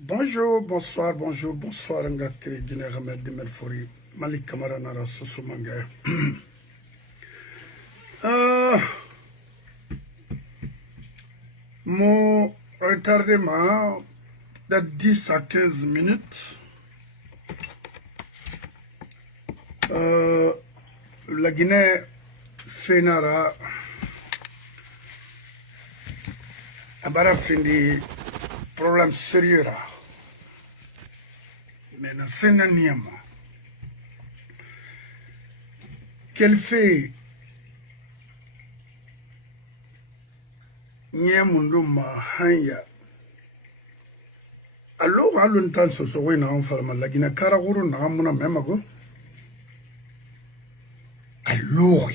Bonjour, bonsoir, bonjour, bonsoir, Ngakiri, Guinée, Hamed, Dimelfori, Malik Kamara, Nara, Sosumanga. Mon retardement de 10 à 15 minutes. La Guinée fait Nara, un fini problème sérieux là. Mais dans ce dernièrement, qu'elle fait Niamunduma Hanya. Alors, à l'untan se sauver na enferma la Guinée Caraguru na amuna memago. Alors,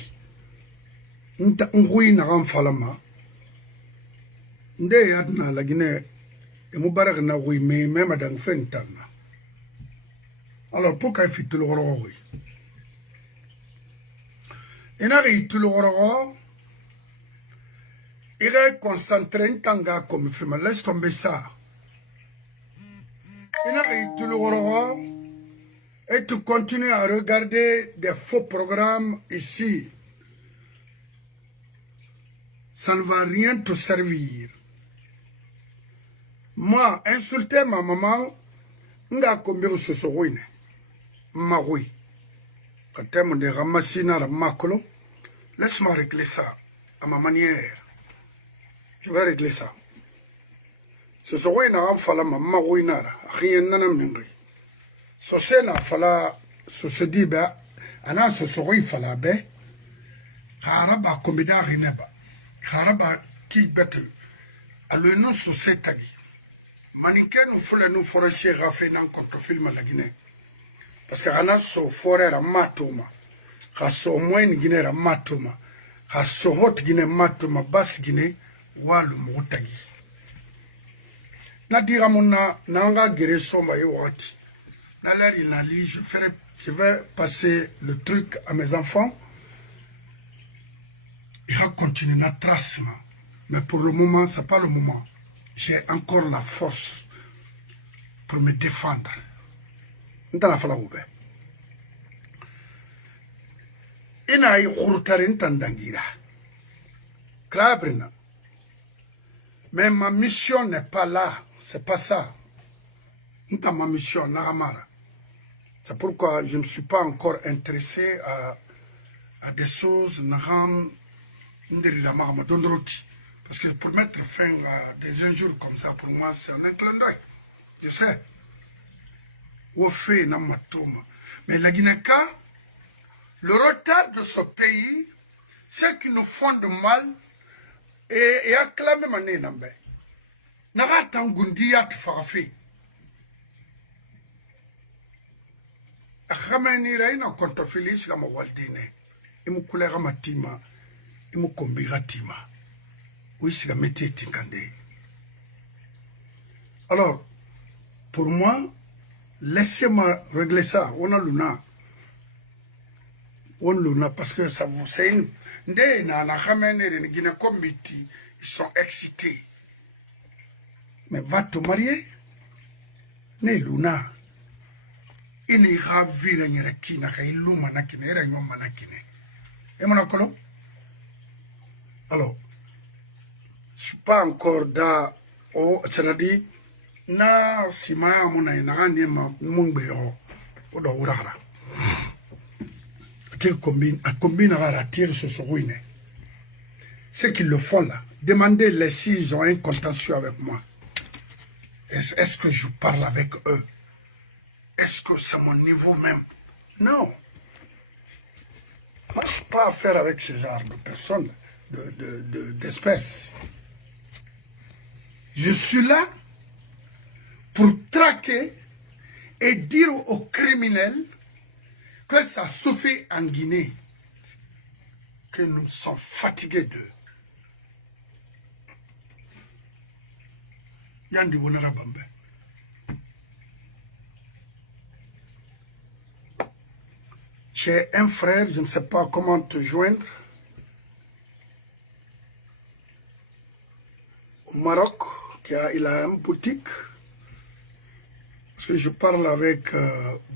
nta ngui na enferma. Nde yadna la Guinée et Moubarak na oui mais même dans fentana. Alors pourquoi fait tout le roi? Il a eu tout le roi. Il est concentré en tanga comme film. Laisse tomber ça. Il a eu tout le roi. Et tu continues à regarder des faux programmes ici. Ça ne va rien te servir. Moi, insulter ma maman, nga combien ce soir, ma oui. Quand tu me ramasser na makolo, laisse-moi régler ça à ma manière. Je vais régler ça. Ce soir, il a fallu ma oui na rien n'a mingri. Ce soir, na fala ce dit ba, ana ce soir il fallait ba, haraba combien rineba, haraba qui bête, à le nom sous cette tagi. Maninke nous voulons nous forcer rafler dans contre film la Guinée. Parce que ana so forêt à matoma, ha so moyen Guinée à matoma, ha so hot Guinée matoma, basse Guinée, walu motagi. Na dira mona nanga guérir somba yowati. Na l'air il a dit je vais passer le truc à mes enfants. Il va continuer notre tracement. Mais pour le moment, ce n'est pas le moment. J'ai encore la force pour me défendre. Ntana fala ube. Ina yi khurtarin tandangira. Klabrina. Mais ma mission n'est pas là. C'est pas ça. Nta ma mission, nagamara. C'est pourquoi je ne suis pas encore intéressé à des choses nagam nderila magama dondroti. Parce que pour mettre fin à des injures comme ça, pour moi, c'est un clin d'œil. Tu sais. Mais la Guinée-Ca, le retard de ce pays, c'est qu'ils nous font de mal et acclament mané nambe. Naga tangundi yat farafi. Akhamani raina kontofilis kama waldine. Imu kulera matima, imu kombira tima. Alors, pour moi, laissez-moi régler ça. On a Luna. On Luna parce que ça vous c'est une. Ils sont excités. Mais va te marier? Ne Luna. Il est ravi de n'y qui n'a qu'à illuminer manakine, et rien manakine. Et mon accord? Alors, je suis pas encore dans c'est-à-dire na simaya muna ina ni ma mungbe yo odo urara tire combine à combine à tire ce soruine ceux qui le font là demandez-les s'ils ont un contentieux avec moi. Est-ce que je parle avec eux? Est-ce que c'est mon niveau même? Non. Moi je suis pas à faire avec ce genre de personnes d'espèces. Je suis là pour traquer et dire aux criminels que ça suffit en Guinée, que nous sommes fatigués d'eux. Yandi Wunarabambe. J'ai un frère, je ne sais pas comment te joindre, au Maroc, il a une boutique. Parce que je parle avec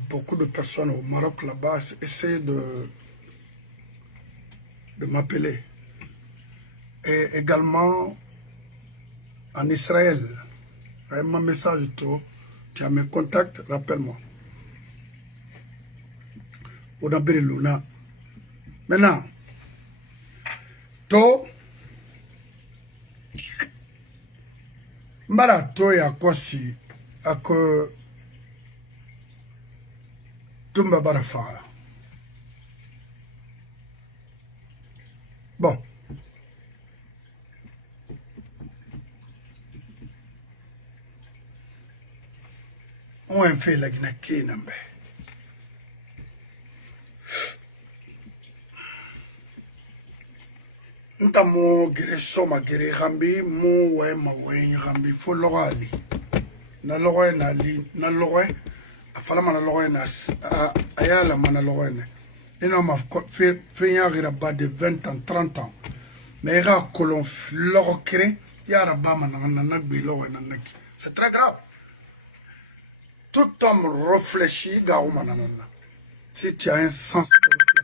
beaucoup de personnes au Maroc là-bas, essayent de m'appeler. Et également en Israël. Avec mon message, tu as mes contacts, rappelle-moi. Odabiri Luna. Maintenant, Mara to ya kosi ako tumba barafa. Bon. On a fait la guinée nambe. Nta mo gere soma gere gambi mo we ma we gambi fo logali. Na logo na li na logo afala mana logo na ayala mana logo ne. Ina ma fait ya gira ba de 20 ans 30 ans. Mais ra kolon logo kere ya raba mana na gbe logo na naki. C'est très grave. Tout homme réfléchit gaoumanana. Si tu as un sens de réflexion.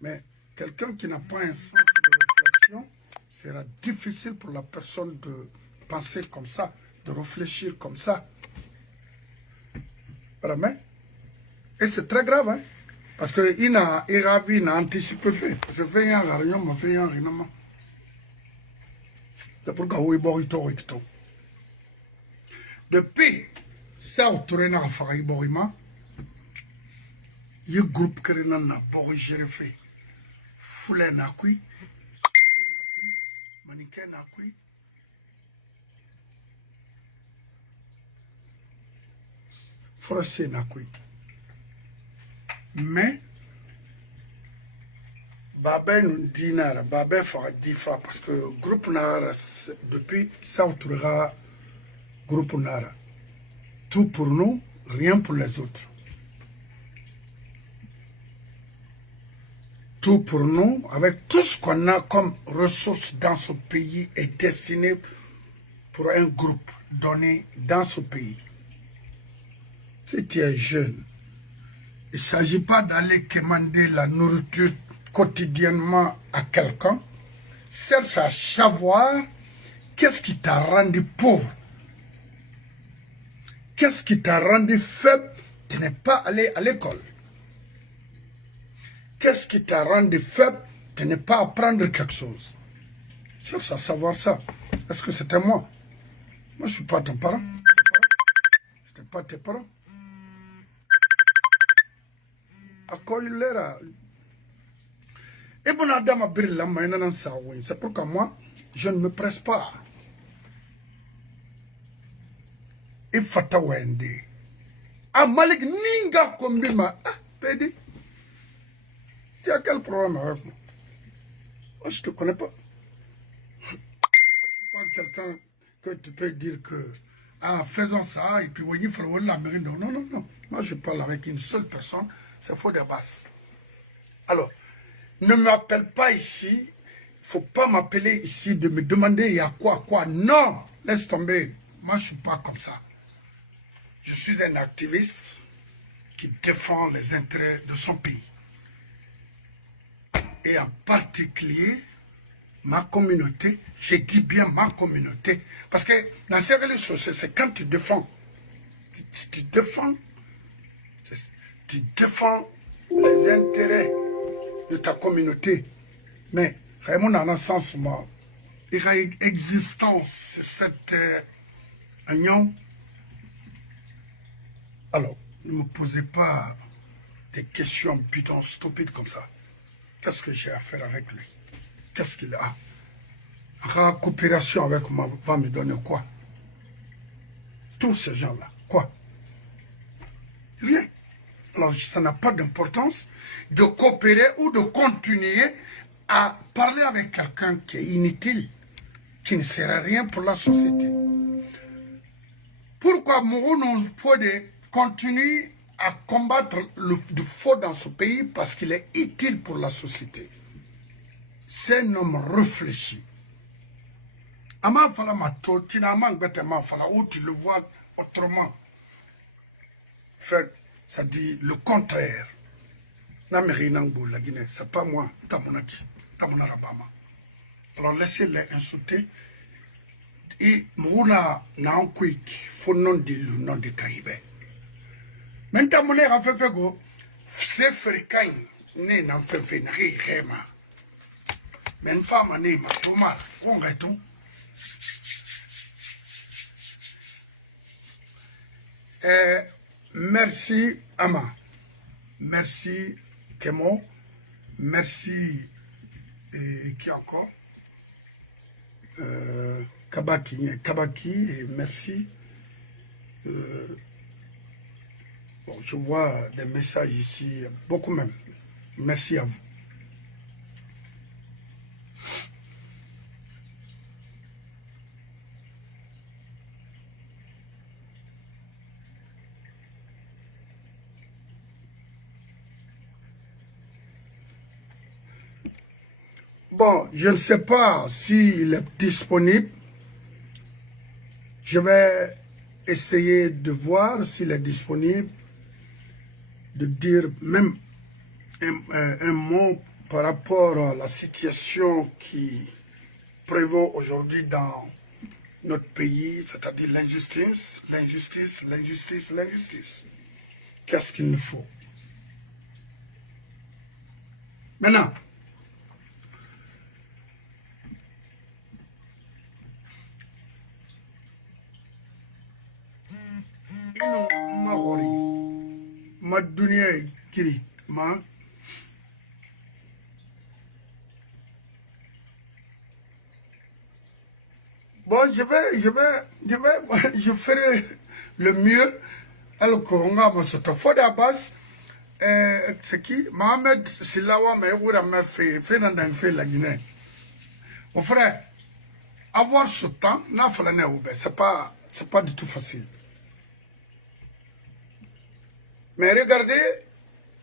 Mais quelqu'un qui n'a pas un sens de réflexion, sera difficile pour la personne de penser comme ça, de réfléchir comme ça. Vraiment. Et c'est très grave, hein? Parce que il a anticipé fait. Parce que fait un réunion, m'a fait un réunion. C'est pourquoi il est depuis ça autouré na faray borima ye groupe kerena na bori jerefe fule na kui sofe na kui manike na kui français na kui mais babé nous dinara babé fera difa parce que groupe nara depuis ça autourera groupe nara tout pour nous, rien pour les autres. Tout pour nous, avec tout ce qu'on a comme ressources dans ce pays, est destiné pour un groupe donné dans ce pays. Si tu es jeune, il ne s'agit pas d'aller commander la nourriture quotidiennement à quelqu'un. Cherche à savoir qu'est-ce qui t'a rendu pauvre. Qu'est-ce qui t'a rendu faible? Tu n'es pas allé à l'école. Qu'est-ce qui t'a rendu faible? Tu n'es pas apprendre quelque chose. Cherche à savoir ça. Est-ce que c'était moi? Moi, je ne suis pas ton parent. Je n'étais pas tes parents. À quoi il est là? Et bon, Adam a brillé la main dans sa ouïe. C'est pourquoi moi, je ne me presse pas. Et fata wende. Ah, Malik Ninga Kombima. Ah, Pédi. Tu as quel problème avec moi? Moi, je ne te connais pas. Je ne suis pas quelqu'un que tu peux dire que, ah, faisons ça, et puis, il faut la mairie. Non, non, non. Moi, je parle avec une seule personne, c'est Fodé Abbas. Alors, ne m'appelle pas ici. Il ne faut pas m'appeler ici de me demander il y a quoi. Non, laisse tomber. Moi, je ne suis pas comme ça. Je suis un activiste qui défend les intérêts de son pays. Et en particulier, ma communauté, je dis bien ma communauté, parce que dans ces réseaux sociaux, c'est quand tu défends. Tu défends les intérêts de ta communauté. Mais, vraiment, dans un sens, il y a une existence sur cette union. Alors, ne me posez pas des questions bidons, stupides comme ça. Qu'est-ce que j'ai à faire avec lui? Qu'est-ce qu'il a? La coopération avec moi va me donner quoi? Tous ces gens-là, quoi? Rien. Alors, ça n'a pas d'importance de coopérer ou de continuer à parler avec quelqu'un qui est inutile, qui ne sert à rien pour la société. Pourquoi Mourou continue à combattre le faux dans ce pays? Parce qu'il est utile pour la société. C'est un homme réfléchi. Où tu le vois autrement. faire, ça dit le contraire. La Guinée, c'est pas moi, Tamonaki, Tamonarabama. Alors laissez-les insulter. Et Mouna n'a un quick, faut non dire le nom de Taïbé. Maintenant, mon a fait go, c'est fréquent, né n'en fait n'a rien. Mais une femme n'est pas trop mal, on va tout. Merci, Ama. Merci, Kemo. Merci, qui encore? Kabaki, et merci. Bon, je vois des messages ici, beaucoup même. Merci à vous. Bon, je ne sais pas s'il est disponible. Je vais essayer de voir s'il est disponible, de dire même un mot par rapport à la situation qui prévaut aujourd'hui dans notre pays, c'est-à-dire l'injustice, l'injustice, l'injustice, l'injustice. Qu'est-ce qu'il nous faut? Maintenant, ma dunia kiri, ma bon, je ferai le mieux. Alors qu'on a cette fois d'Abbas, c'est qui? Mohamed Silawa, mais où a fait la Guinée. Mon frère, avoir ce temps, c'est pas du tout facile. Mais regardez,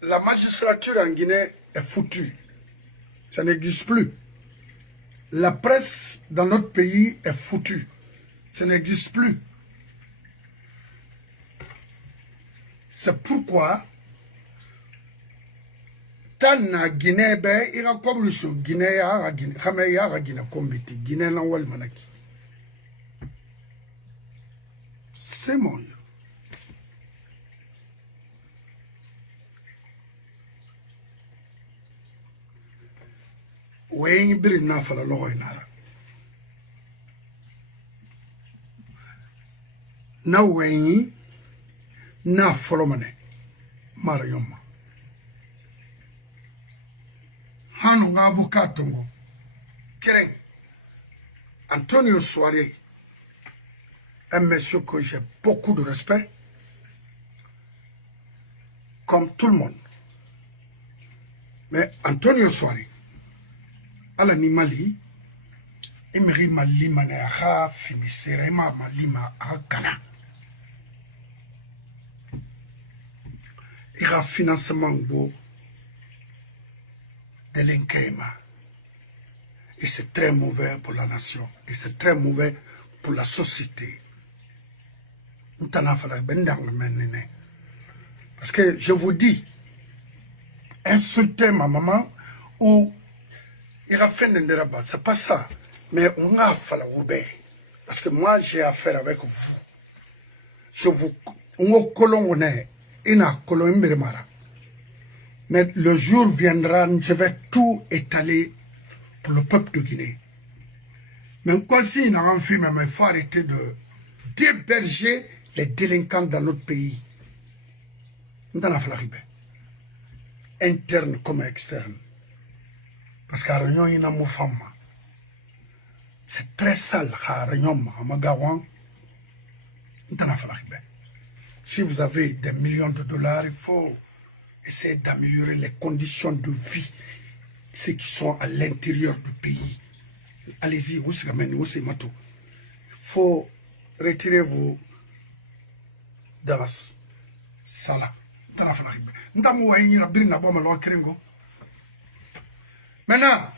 la magistrature en Guinée est foutue. Ça n'existe plus. La presse dans notre pays est foutue. Ça n'existe plus. C'est pourquoi, tant na Guinée, il y a comme le Guinée, il y a Guinée comme Guinée, manaki. C'est mon. Wayne biri na fala logo inara. Na Wayne na folomane mara yoma. Hano nga avocat ngo. Keren Antonio Soare, un monsieur que j'ai beaucoup de respect, comme tout le monde. Mais Antonio Soare, ala ni Mali, imri Mali mane aha finisere ma Mali ma agana. Il y a financement beau de l'inkéma. Et c'est très mauvais pour la nation. Et c'est très mauvais pour la société. Parce que je vous dis, insulter ma maman ou il a fait un débat, c'est pas ça. Mais on a fait la oubé. Parce que moi, j'ai affaire avec vous. Je vous... On colon ina colon mara. Mais le jour viendra, je vais tout étaler pour le peuple de Guinée. Mais quand si il a un film, il faut arrêter d'héberger les délinquants dans notre pays. Dans la Floride. Interne comme externe. Parce qu'à Réunion, il y a une femme. C'est très sale, à Réunion, à Magawan. Dans la Floride. Si vous avez des millions de dollars, il faut essayer d'améliorer les conditions de vie de ceux qui sont à l'intérieur du pays. Allez-y, il faut retirer vos davas. Sala. Maintenant,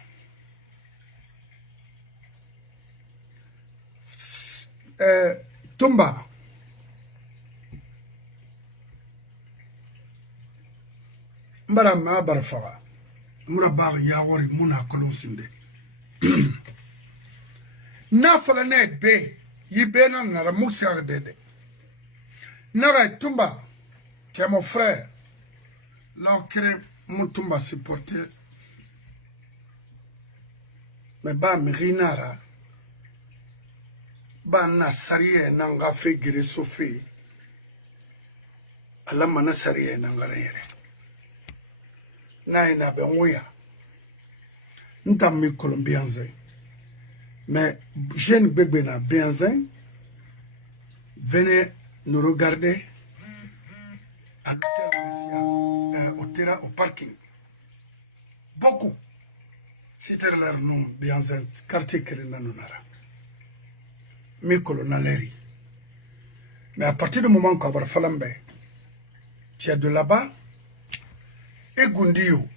Tumba, mbara ma barfaga mura bar ya wori muna kolon sinde na fala ne be yibe na na muxa dede na tumba qui est mon frère l'autre mutumba supporter mais ba mirinara ba na sariye na ngafe gire sofi ala mana sariye na ngare na ina benwoya ntam colombiens mais jeune bébé na bienzin venez nous regarder à l'hôtel au parking. Beaucoup. C'était leur nom, dans un quartier que nous avons. Mais colonel. Mais à partir du moment qu'on va faire tu es de là-bas, et Gundio,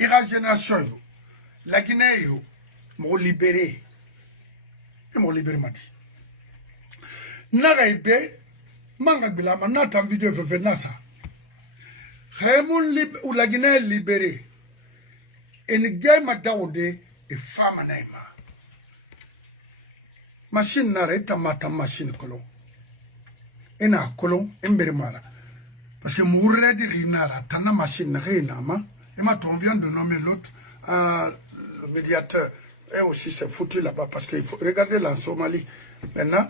et la génération, la Guinée, m'ont libéré. Et m'ont libéré, m'a dit. N'arrête manga bilama nata vidéo venir ça Raymond ou la Guinée libérée et une guerre m'a daoudé et femme naïma machine n'arrête ta machine colon et na colon embermara parce que mourrait de rinara tana machine rénama et ma on vient de nommer l'autre le médiateur et aussi c'est foutu là-bas parce qu'il faut regarder la Somalie maintenant.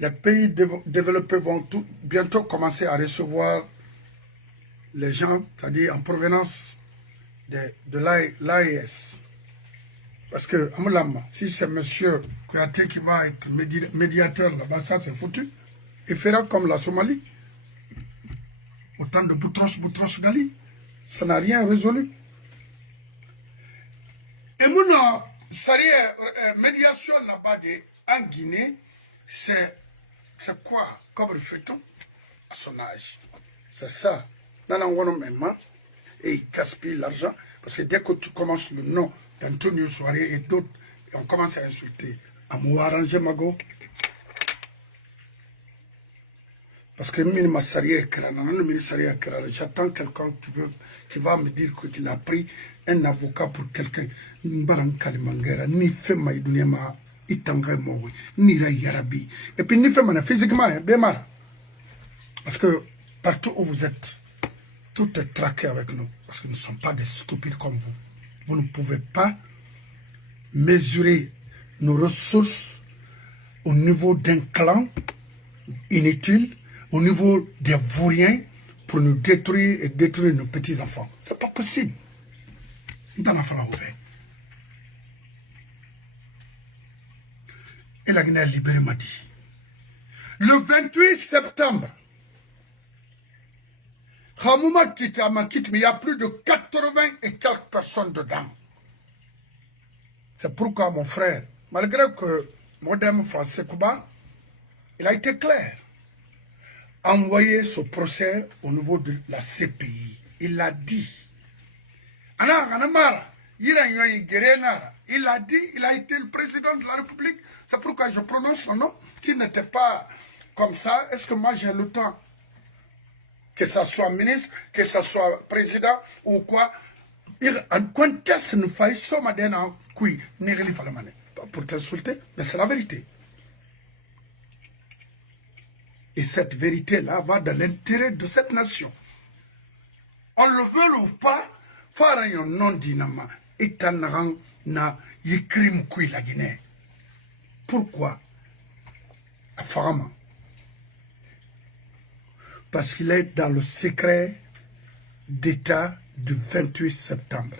Les pays développés vont bientôt commencer à recevoir les gens, c'est-à-dire en provenance de l'AES. Parce que, si c'est M. Kouyaté qui va être médiateur là-bas, ça c'est foutu. Il fera comme la Somalie. Autant de Boutros Ghali. Ça n'a rien résolu. Et mon médiation là-bas en Guinée, c'est quoi comme fait-on à son âge? C'est ça. Et il gaspille l'argent. Parce que dès que tu commences le nom d'Antonio Soirée et d'autres, on commence à insulter. À m'arranger Mago. Parce que j'attends quelqu'un qui va me dire qu'il a pris un avocat pour quelqu'un. Ni fait maïdounia ni la yarabi. Et puis ni fait physiquement, parce que partout où vous êtes, tout est traqué avec nous. Parce que nous ne sommes pas des stupides comme vous. Vous ne pouvez pas mesurer nos ressources au niveau d'un clan inutile, au niveau des vauriens pour nous détruire et détruire nos petits-enfants. C'est pas possible. Et la Guinée libérée m'a dit. Le 28 septembre, Khamouma quitte, mais il y a plus de 80 et quelques personnes dedans. C'est pourquoi mon frère, malgré que Modem Français Kouba, il a été clair. Envoyer ce procès au niveau de la CPI. Il l'a dit. Il a dit, il a été le président de la République. C'est pourquoi je prononce son nom. S'il n'était pas comme ça, est-ce que moi j'ai le temps? Que ça soit ministre, que ça soit président ou quoi. Pour t'insulter, mais c'est la vérité. Et cette vérité-là va dans l'intérêt de cette nation. On le veut ou pas, faire un nom d'inama, étanarang na yikrim kui la Guinée. Pourquoi? Apparemment. Parce qu'il est dans le secret d'État du 28 septembre.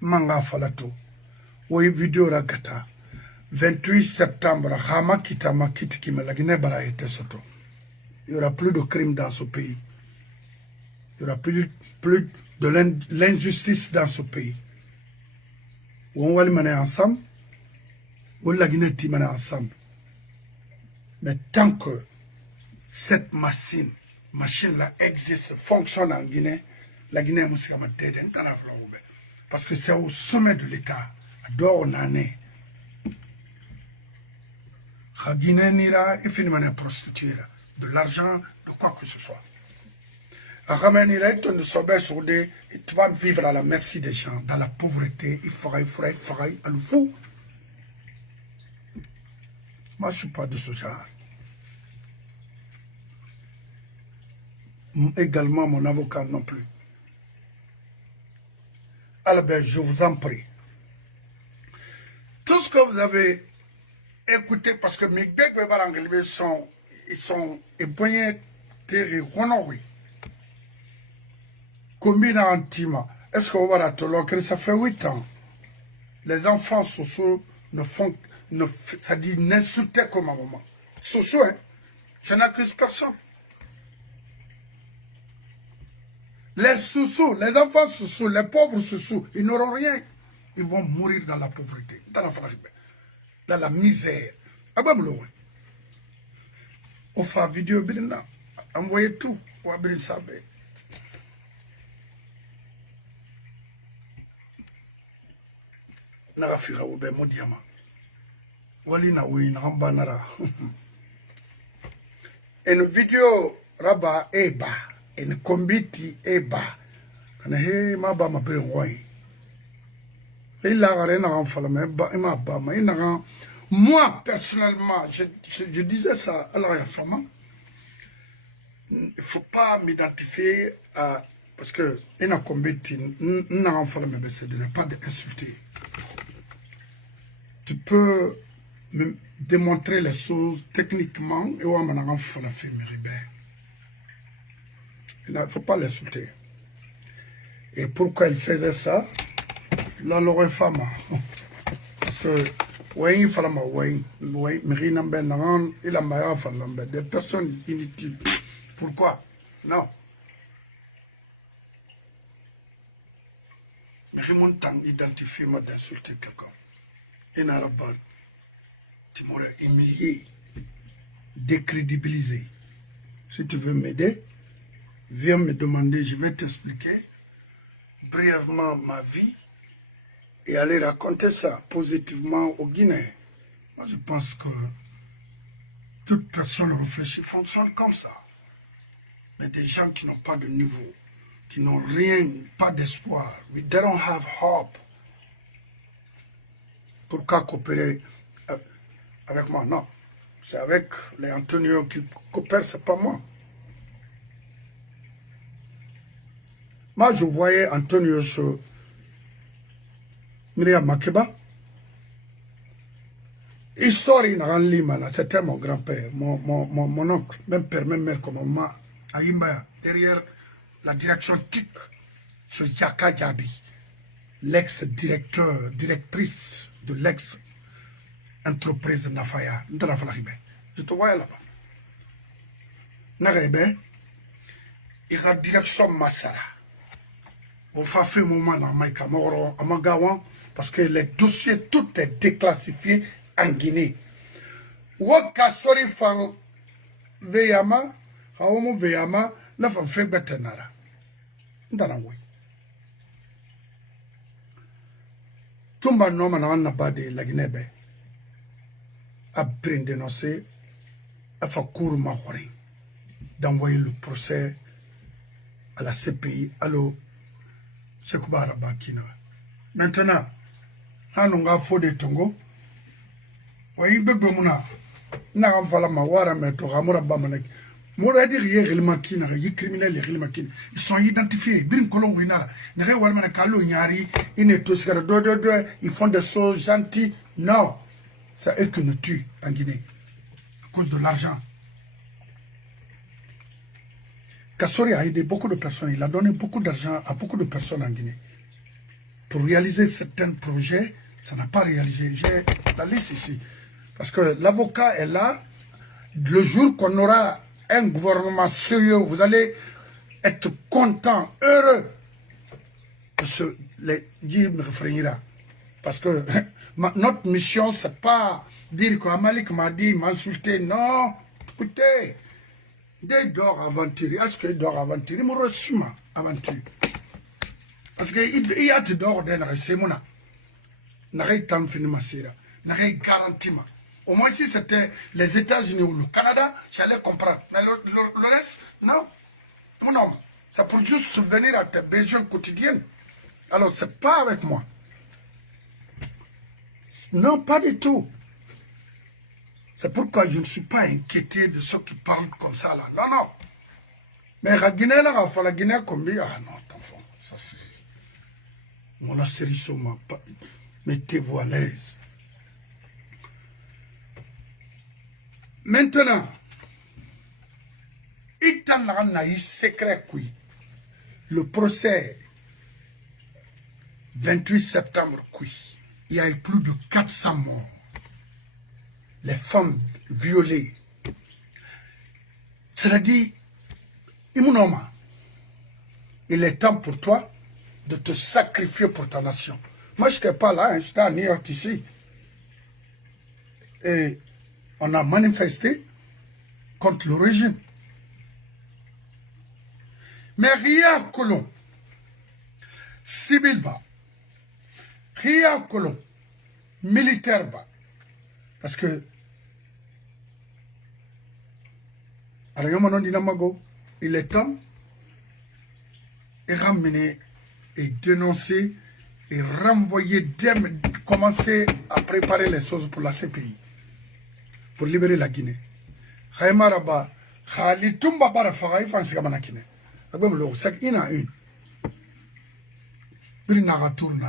Manga falato. Oui, vidéo ragata. 28 septembre, Hama Kitama Kitikime, la Guinée Bara était soto. Il n'y aura plus de crimes dans ce pays. Il n'y aura plus de l'injustice dans ce pays. On va les mener ensemble. On va la Guinée mener ensemble. Mais tant que cette machine-là existe, fonctionne en Guinée, la Guinée est dead. Parce que c'est au sommet de l'État. D'où on en est. La Guinée n'ira, il finit de prostituer. De l'argent, de quoi que ce soit. Tu vas vivre à la merci des gens, dans la pauvreté, il faudra, à le fou. Moi, je ne suis pas de ce genre. Également, mon avocat non plus. Alors, ben, je vous en prie. Tout ce que vous avez écouté, parce que mes gars sont époignés, honorés. Combien d'antima? Est-ce que vous voyez que ça fait 8 ans? Les enfants sociaux ne font, ça dit n'insulter comme ma maman. Sociaux, hein? Je n'accuse personne. Les sous-sous, les enfants sous-sous, les pauvres sous-sous, ils n'auront rien. Ils vont mourir dans la pauvreté, dans la misère. On fait vidéo, envoyez tout. Narafira oube modiama. Wali na oui na rambanara. En video raba eba. En kombiti eba. Kana he ma ba ma bere woi. Il a rien à renfler, mais moi personnellement, je disais ça à la femme. Il ne faut pas m'identifier à. Parce que il a combattu, il n'a renflé, mais c'est de ne pas d'insulter. Tu peux me démontrer les choses techniquement et on m'a renflé la fille il ne faut pas l'insulter. Et pourquoi il faisait ça? La loi femme. Parce que il a des personnes inutiles. Pourquoi? Non. Mais mon temps identifié m'a d'insulter quelqu'un. Un arabe, tu m'aurais humilié, décrédibilisé. Si tu veux m'aider, viens me demander, je vais t'expliquer brièvement ma vie et aller raconter ça positivement aux Guinéens. Moi, je pense que toute personne réfléchie fonctionne comme ça. Mais des gens qui n'ont pas de niveau, qui n'ont rien, pas d'espoir, we don't have hope. Pourquoi coopérer avec moi? Non. C'est avec les Antonio qui coopèrent, c'est pas moi. Moi, je voyais Antonio sur Myriam Makeba. Il sort in Lima, c'était mon grand-père, mon oncle, même père, même mère comme maman, à Imba, derrière la direction TIC, sur Yaka Djabi, l'ex-directeur, directrice de l'ex-entreprise Nafaya. Je te voyais là-bas. Narebe, il y a direction Massara. Au fait moment dans Maïka Moro, à Magawan, parce que les dossiers, tout est déclassifié en Guinée. Waka sori fan veyama, haomu veyama, na fan fe betenara. Ndanawe. Tumba noma na wana bade la Guinée a pris dénoncé, a fait cours mahori, d'envoyer le procès à la CPI, allo Sekouba Bakina. Maintenant, on a fait des tongo. Oui, bébé mouna. N'a pas fallu m'avoir mais tu as mouru bamanek. Mouru a dit rien makina, il criminel les makina. Ils sont identifiés. Bin kolon wina. N'a pas fallu kalo nyari. Ils ne tous que ils font des choses gentilles. Non, c'est eux qui nous tuent en Guinée à cause de l'argent. Kassori a aidé beaucoup de personnes. Il a donné beaucoup d'argent à beaucoup de personnes en Guinée. Pour réaliser certains projets, ça n'a pas réalisé. J'ai la liste ici. Parce que l'avocat est là. Le jour qu'on aura un gouvernement sérieux, vous allez être content, heureux de ce dire me référera. Parce que notre mission, c'est pas dire que Amalik m'a dit, m'insulter. Non, écoutez. Des d'or aventure. Est-ce que d'or aventure? Il me reçu ma aventure. Parce qu'il y a des d'or d'un récemment. N'a rien tant fini ma sera. N'a rien garanti ma. Au moins, si c'était les États-Unis ou le Canada, j'allais comprendre. Mais le reste, non. Non. C'est pour juste subvenir à tes besoins quotidiens. Alors, c'est pas avec moi. Non, pas du tout. C'est pourquoi je ne suis pas inquiété de ceux qui parlent comme ça, là. Non, non. Mais la Guinée, là, la Guinée, combien? Ah non, enfant, ça c'est... Mon série sur ma... Mettez-vous à l'aise. Maintenant, il y a un secret, le procès 28 septembre, il y a eu plus de 400 morts. Les femmes violées. C'est-à-dire, il est temps pour toi de te sacrifier pour ta nation. Moi, je n'étais pas là, hein, j'étais à New York ici. Et on a manifesté contre le régime. Mais rien que l'on, civil bas, rien que l'on, militaire bas, parce que il est temps de ramener et dénoncer et renvoyer, commencer à préparer les choses pour la CPI, pour libérer la Guinée. Khaymaraba, Khalitumba Barafaga, il faut se gamana Guinée. Agbe mlo, c'est une à une. Il n'a pas tourné.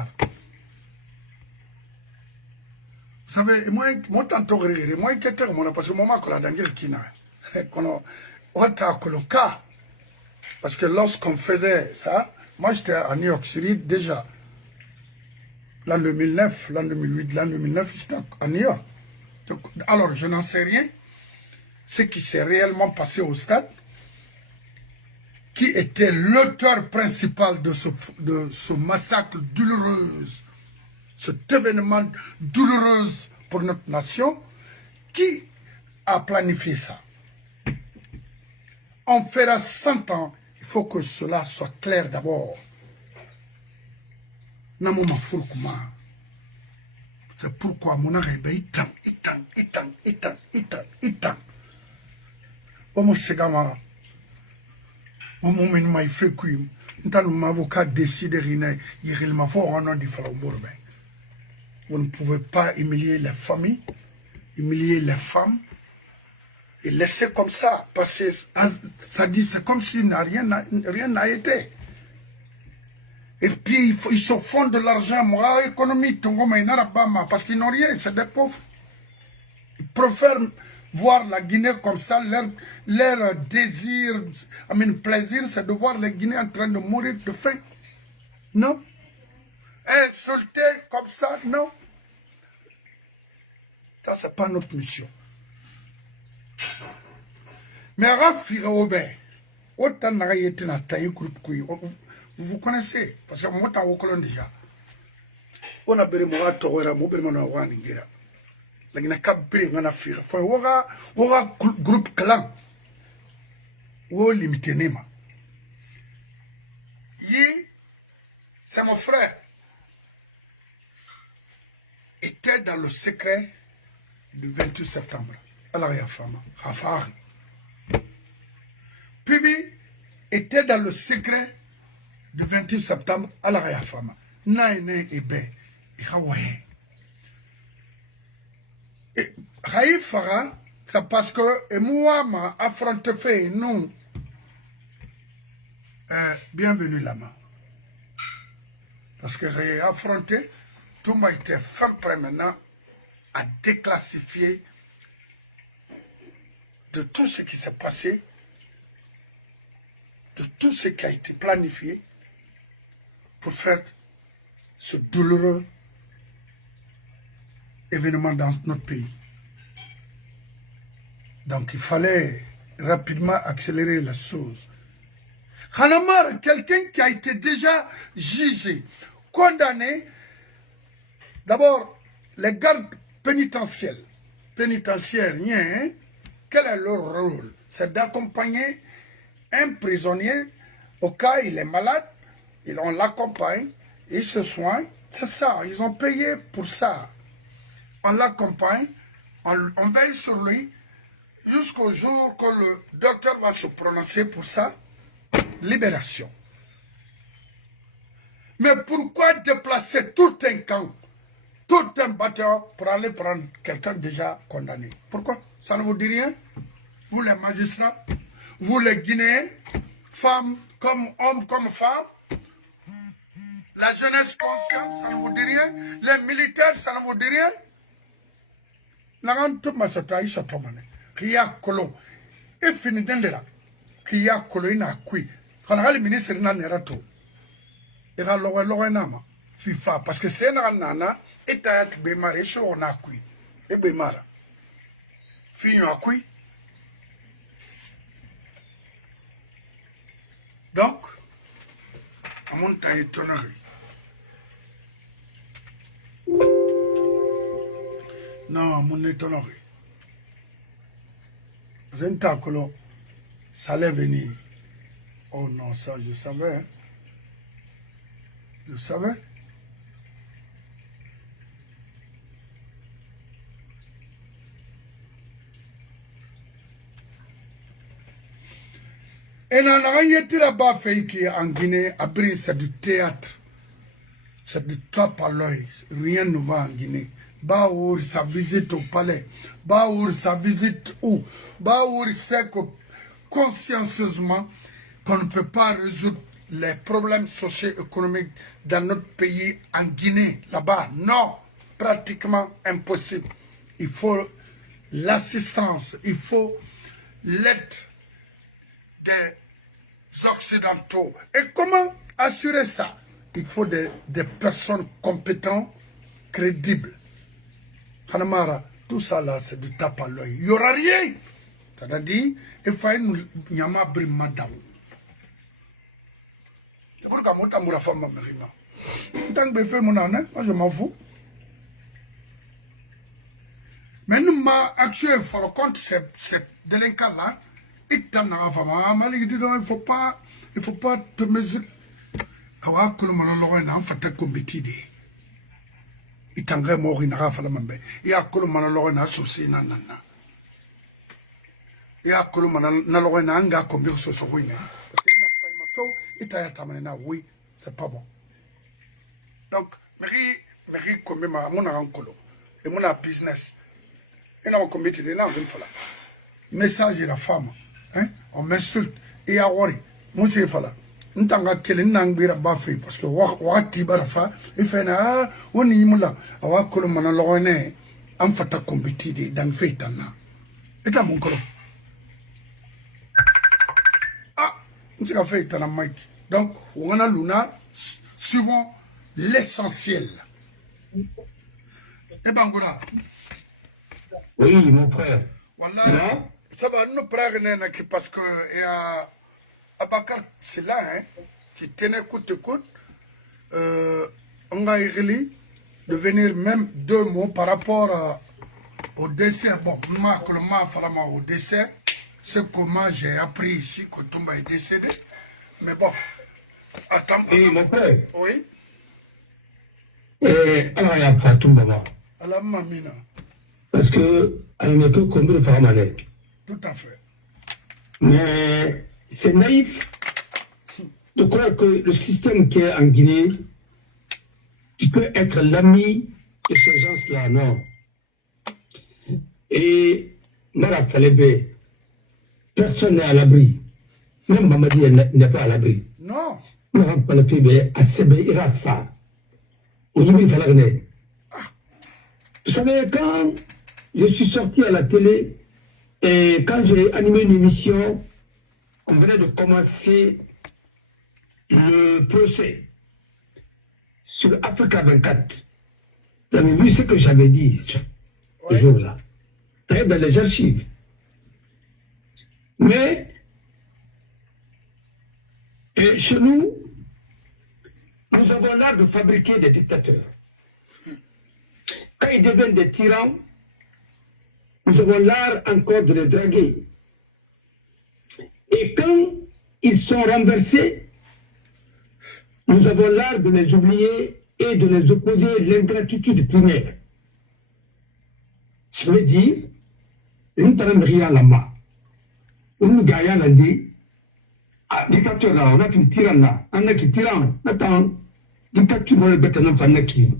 Vous savez, moi, tant moi, parce que moi, je suis parce que lorsqu'on faisait ça, moi j'étais à New York City déjà. L'an 2009, l'an 2008, l'an 2009, j'étais à New York. Donc, alors, je n'en sais rien. Ce qui s'est réellement passé au stade, qui était l'auteur principal de ce massacre douloureux, cet événement douloureux pour notre nation, qui a planifié ça? On fera 100 ans, il faut que cela soit clair d'abord. C'est pourquoi mon arrêt itan. Au moment où il fait que mon avocat décide de vous ne pouvez pas humilier les familles, humilier les femmes et laisser comme ça passer. Ça dit, c'est comme si rien n'a été. Et puis, ils se font de l'argent, moi, économique, parce qu'ils n'ont rien, c'est des pauvres. Ils préfèrent voir la Guinée comme ça, leur désir, plaisir, c'est de voir les Guinéens en train de mourir de faim. Non. Insulter comme ça, non. Ça, c'est pas notre mission. Mais Rafi Robert, autant n'a été dans un groupe vous connaissez, parce que moi, je suis déjà. On a besoin de Torera, on a besoin de Waningera. La Guinée a besoin de faire. Il y a un groupe clan. Il y a limité. C'est mon frère. Il était dans le secret du 28 septembre. Alors, il y a femme. Rafar. Puis, était dans le secret du 28 septembre, à la femme. Naïne et bé, et Hawaï. Et Haïfara, c'est parce que moi, m'a affronté fait, non. Bienvenue là-bas. Parce que j'ai affronté, tout m'a été fin prêt maintenant à déclassifier de tout ce qui s'est passé, de tout ce qui a été planifié pour faire ce douloureux événement dans notre pays. Donc il fallait rapidement accélérer les choses. Hanamar, quelqu'un qui a été déjà jugé, condamné, d'abord les gardes pénitentiaires, hein, quel est leur rôle? C'est d'accompagner un prisonnier au cas où il est malade. On l'accompagne, il se soigne, c'est ça, ils ont payé pour ça. On l'accompagne On veille sur lui jusqu'au jour que le docteur va se prononcer pour sa libération. Mais pourquoi déplacer tout un camp, tout un bataillon pour aller prendre quelqu'un déjà condamné? Pourquoi? Ça ne vous dit rien? Vous les magistrats, vous les Guinéens, femmes comme hommes comme femmes, la jeunesse consciente, ça ne vous dit rien? Les militaires, ça ne vous dit rien? Nagan tout masota isa tomane. Kia kolo. E fini dendela. Kia kolo ina kui. Kana gali ministre na nerato. Ira lowe nama. FIFA. Parce que c'est na nana. Etayat bemare. Eso on a kui. E bemara. Finyo a kui. Donc, à mon temps étonnerie. Non, mon étonnerie. Zentakolo, ça allait venir. Oh non, ça, je savais. Hein. Je savais. Et dans la là-bas, qui est en Guinée, après, c'est du théâtre. C'est du top à l'œil. Rien ne va en Guinée. Baour, sa visite au palais. Baour, sa visite où? Baour sait que consciencieusement qu'on ne peut pas résoudre les problèmes socio-économiques dans notre pays, en Guinée, là-bas. Non, pratiquement impossible. Il faut l'assistance, il faut l'aide des Occidentaux. Et comment assurer ça? Il faut des personnes compétentes, crédibles. Hanamara, tout ça là, c'est du tape à l'œil. Il n'y aura rien. C'est-à-dire, il faut nous nyama brimadam. C'est pourquoi moi, je suis femme américaine. Tant que je fais mon année, moi je m'en fous. Mais nous, ma actuelle, il faut le compte, ces délinquants-là, il ne faut pas te mesurer. Awa kulu malolo na mfata kombitide. Itangre mori na rafala mambe. Ya kulu malolo na sosi na nana. Ya kulu malolo na anga kombi soso ruine. Parce que na faille ma faux itaya tamane na oui, c'est pas bon. Donc, meri kombi ma mona rankolo. Et mona business. Et na kombitide na ngul fala. Message la femme, hein? On m'insulte et a worry. Moi c'est fala. Ntanga kelen nangbira bafi parce que wakati barafa ifena woni mula awakolo mana logone am fata kombitide dan feitana eta mon kolo ah ntika feitana mike donc on a luna suivons l'essentiel et bangola oui mon frère voilà ça va nous prendre parce que il y a Abakar, c'est là, hein, qui tenait coûte on a écrit de venir même 2 mots par rapport au décès. Bon, moi, au décès, c'est comment j'ai appris ici que Toumba est décédé. Mais bon, attends. Oui, mon frère. Oui. Alors, il y a pas Toumba. Alors, mamina. Parce que, elle n'est que combien de femmes avec. Tout à fait. Mais c'est naïf de croire que le système qui est en Guinée, il peut être l'ami de ces gens-là, non. Et Mara Kalebe, personne n'est à l'abri. Même Mamadi n'est pas à l'abri. Non. Mara Kalebe, Asebe Irasa, Ouyimi Falagne. Vous savez, quand je suis sorti à la télé, et quand j'ai animé une émission, on venait de commencer le procès sur Africa 24. Vous avez vu ce que j'avais dit ce jour-là, dans les archives. Mais chez nous, nous avons l'art de fabriquer des dictateurs. Quand ils deviennent des tyrans, nous avons l'art encore de les draguer. Et quand ils sont renversés, nous avons l'art de les oublier et de les opposer l'ingratitude primaire. Ça veut dire, une personne rien là-bas. Une gaya l'a dit, dictateur là, on a qui tire là, on a qui tire, attends, dictature dans le béton, on a qui,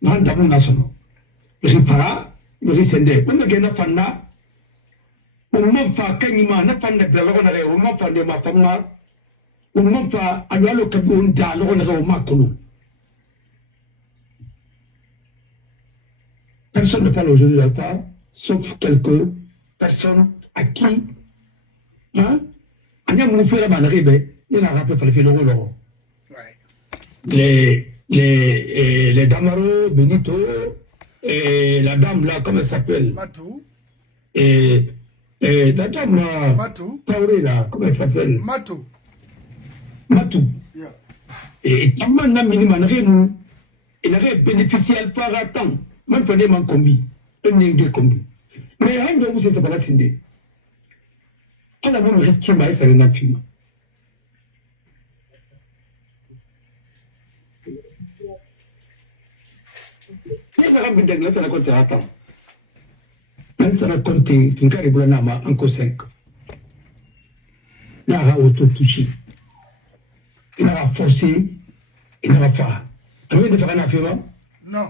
dans le national. Le para, le risende, on a gagné fanda, on m'a fait kanima, n'a pas de blagone, on m'a fait de ma femme, on m'a fait à l'eau kabou, on a ma colo. Personne ne parle aujourd'hui là-bas, sauf quelques personnes à qui, hein, on a mon frère à il y en a rappelé par les Damaro, Benito, et la dame là, comment elle s'appelle? Matou. Et la dame là, Matou. Tauré là, comment elle s'appelle? Matou. Matou. Yeah. Et comment on a minimum, il avait bénéficié à part à temps. Moi, je mon combi, un n'engage combi. Mais un de vous, c'est pas la cindé. On a mon rythme, ça n'a pas pu. Il va ramener des lettres à la côté à temps. Même ça va compter, une carrière blanama, encore 5. Il a auto-touché. Il a forcé, il a fait. Vous avez fait un affaire? Non.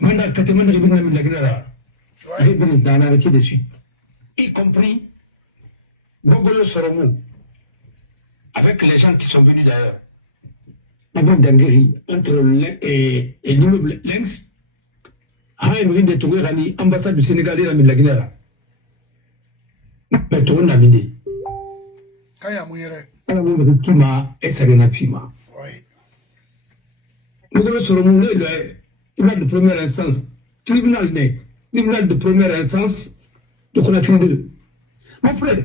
Manda Katemana Ribina Milagnara, dans la de suite, y compris Bogolo Soromou, avec les gens qui sont venus d'ailleurs. La bande d'Angérie, entre l'immeuble Lenx, à une rue de Touérani, ambassade du Sénégal et la Milagnara. Mais tout le monde a mis. Kaya Mouyere. On a mis Kima et Sarena Pima. Oui. Bogolo Soromou, tribunal de première instance, tribunal de première instance de Conakry 2. Mon frère,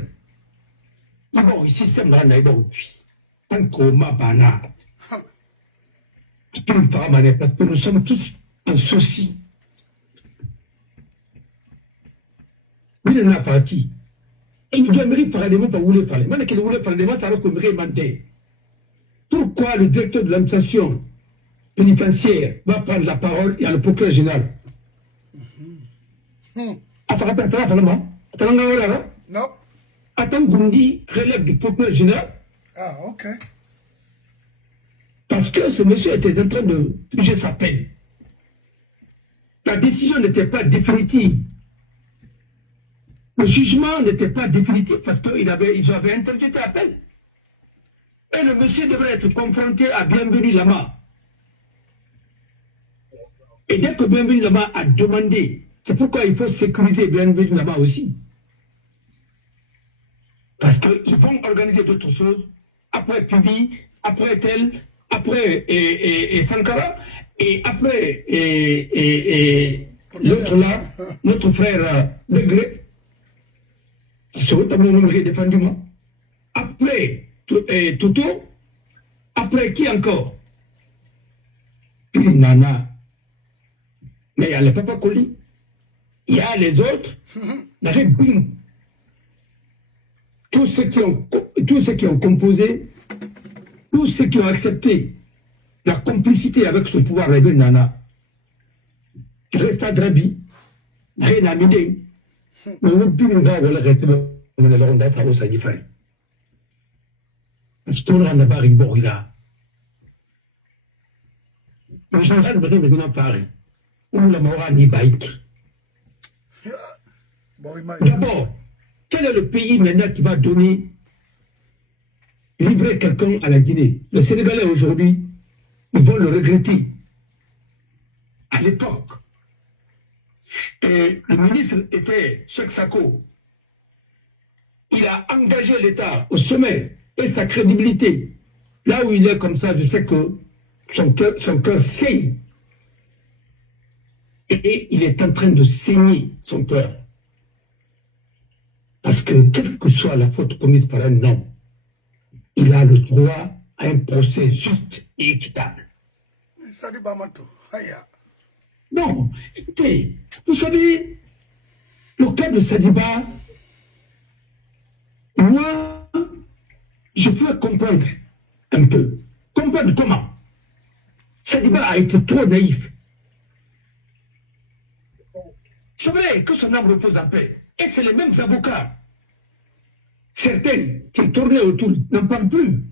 d'abord, le système là n'a pas depuis. Tant qu'on m'a banal. Parce que nous sommes tous en souci. Il n'a pas parti. Et nous devons parler de moi pour vous parler. Maintenant qu'il voulait parler de moi, ça va comme demander. Pourquoi le directeur de l'administration pénitentiaire va prendre la parole et à le procureur général? Non. Attends, Gundi relève du procureur général. Ah, ok. Parce que ce monsieur était en train de juger sa peine. La décision n'était pas définitive. Le jugement n'était pas définitif parce qu'ils avaient interjeté appel. Et le monsieur devrait être confronté à Bienvenue Lama. Et dès que Bienvenue Lama a demandé, c'est pourquoi il faut sécuriser Bienvenue Lama aussi. Parce qu'ils vont organiser d'autres choses, après Pibi, après Tel, après Sankara, et après l'autre là, notre frère Degré, qui se retrouve défendu moi. Après Toto, après qui encore? Nana. Mais il y a le Papa Koli, il y a les autres, tous ceux qui ont composé, tous ceux qui ont accepté la complicité avec ce pouvoir de Nana, reste à Drabi, rien à miner, mais on peut nous dire que reste dans le rond d'être à Osanifan. Parce que tout le monde n'a pas rigoré là. Mais j'en ai besoin de Paris. Où la mort ni baïk. D'abord, quel est le pays maintenant qui va livrer quelqu'un à la Guinée? Les Sénégalais aujourd'hui, ils vont le regretter. À l'époque, et le ministre était Cheikh Sako. Il a engagé l'État au sommet et sa crédibilité. Là où il est comme ça, je sais que son cœur saigne. Et il est en train de saigner son cœur. Parce que, quelle que soit la faute commise par un homme, il a le droit à un procès juste et équitable. Non, écoutez, vous savez, le cas de Sadiba, moi, je peux comprendre un peu. Comprendre comment? Sadiba a été trop naïf. C'est vrai que son âme repose en paix. Et c'est les mêmes avocats. Certains qui tournaient autour n'en parlent plus.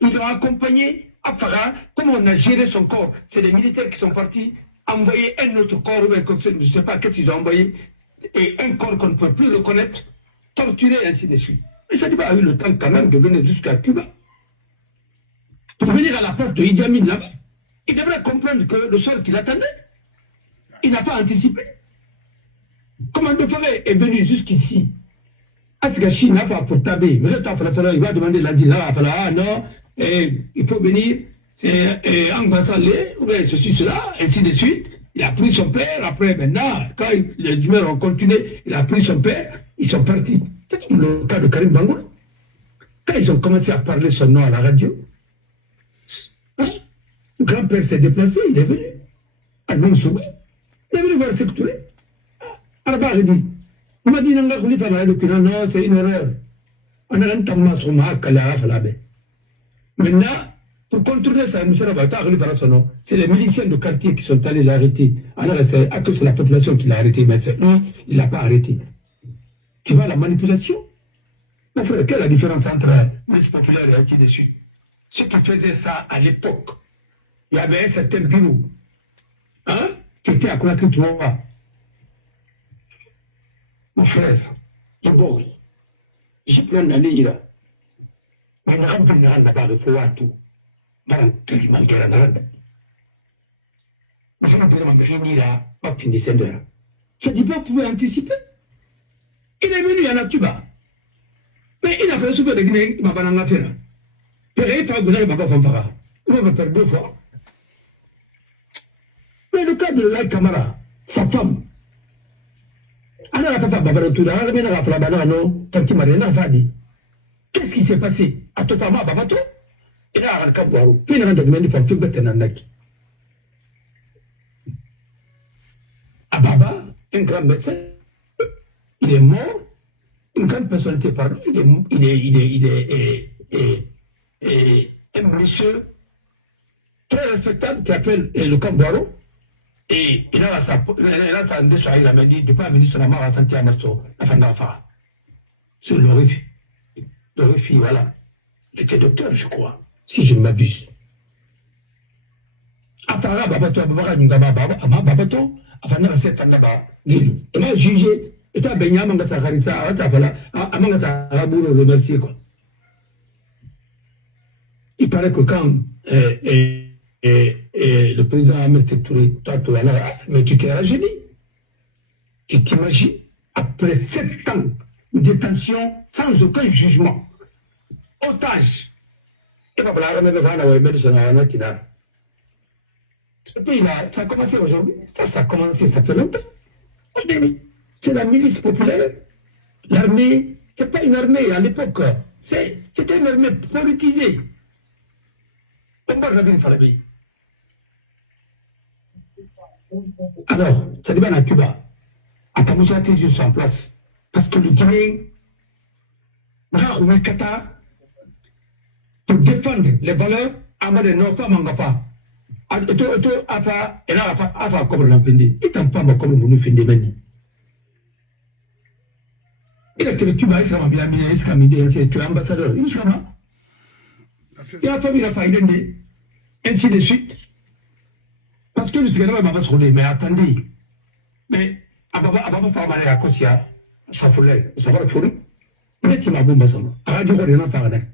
Ils l'ont accompagné à Farah. Comment on a géré son corps? C'est les militaires qui sont partis envoyer un autre corps, je ne sais pas qu'est-ce qu'ils ont envoyé, et un corps qu'on ne peut plus reconnaître, torturé, et ainsi de suite. Mais ça n'a pas eu le temps quand même de venir jusqu'à Cuba. Pour venir à la porte de Idi Amin là-bas, il devrait comprendre que le sort qu'il attendait, il n'a pas anticipé. Commando Faré est venu jusqu'ici. Asgachi n'a pas pour taber. Mais le temps, il va demander l'asile là, ah non, il faut venir, c'est Angbasalé, ou bien ceci, cela, ainsi de suite. Il a pris son père, après maintenant, quand les humeurs ont continué, il a pris son père, ils sont partis. C'est comme le cas de Karim Bangoura. Quand ils ont commencé à parler son nom à la radio, le grand-père s'est déplacé, il est venu. À Mansoubé, il est venu voir Sékou Touré. Arba a dit, on m'a dit, non, c'est une erreur. On a un temps sur ma calaf là-bas. Maintenant, pour contourner ça, M. Rabata, c'est les miliciens de quartier qui sont allés l'arrêter. Alors, c'est la population qui l'a arrêté, mais c'est lui, il ne l'a pas arrêté. Tu vois la manipulation? Mon frère, quelle est la différence entre milice populaire et ainsi de suite? Ceux qui faisaient ça à l'époque, il y avait un certain bureau, hein, qui était à Conakry 3. Mon frère, d'abord, j'ai plein d'années là. Mais je ne sais pas d'abord de pouvoir tout. Je ne sais pas de je ne sais pas de ça dit pas que vous pouvez anticiper. Il est venu à la Cuba. Mais il a fait le super de Guinée, il m'a pas en affaire. Il m'a pas fanfara. Il m'a fait 2 fois. Mais le cas de la Camara, sa femme, qu'est-ce qui s'est passé à Totama Babato? Il a un cabouaro. Puis il a un document de facture Betananaki. À Baba, un grand médecin, il est mort. Une grande personnalité, pardon, il est un monsieur très respectable qui appelle le Cambouaro. Et il a sa décharge, il a dit, depuis la ministre de la Mara à Santiago Masto, la fin d'affaires. C'est le refus, voilà. Il était docteur, je crois, si je ne m'abuse. Après, Babato, Babato, avant de cette année, il m'a jugé, et à Benyam, à Saharissa, à Mangasa, à Bouro, remercier quoi. Il paraît que quand le président Ahmed Touré, mais tu t'es génie. Tu t'imagines, après 7 ans de détention sans aucun jugement, otage, et pas ce pays-là, ça a commencé aujourd'hui, ça a commencé, ça fait longtemps. C'est la milice populaire, l'armée, c'est pas une armée à l'époque, c'était une armée politisée. Alors, ça dépend à Cuba. À Tamouja, tu es juste en place. Parce que le Guinéen, pour défendre les valeurs, Amade non pas Mangapa. Et là, Afa comme l'empendé. Il t'en pas comme nous fin de mani. Il a que le Cuba, il s'en va bien, il s'en va bien, tu es ambassadeur. Il s'en va. Il a pas mis la faille, ainsi de suite. Parce que le Sénégal m'a pas sauvé, mais attendez. Mais, Ababa Farmane à Kosia, ça foulait, ça va le fourrer. Mais tu m'as bon, à Radio Rena Parane.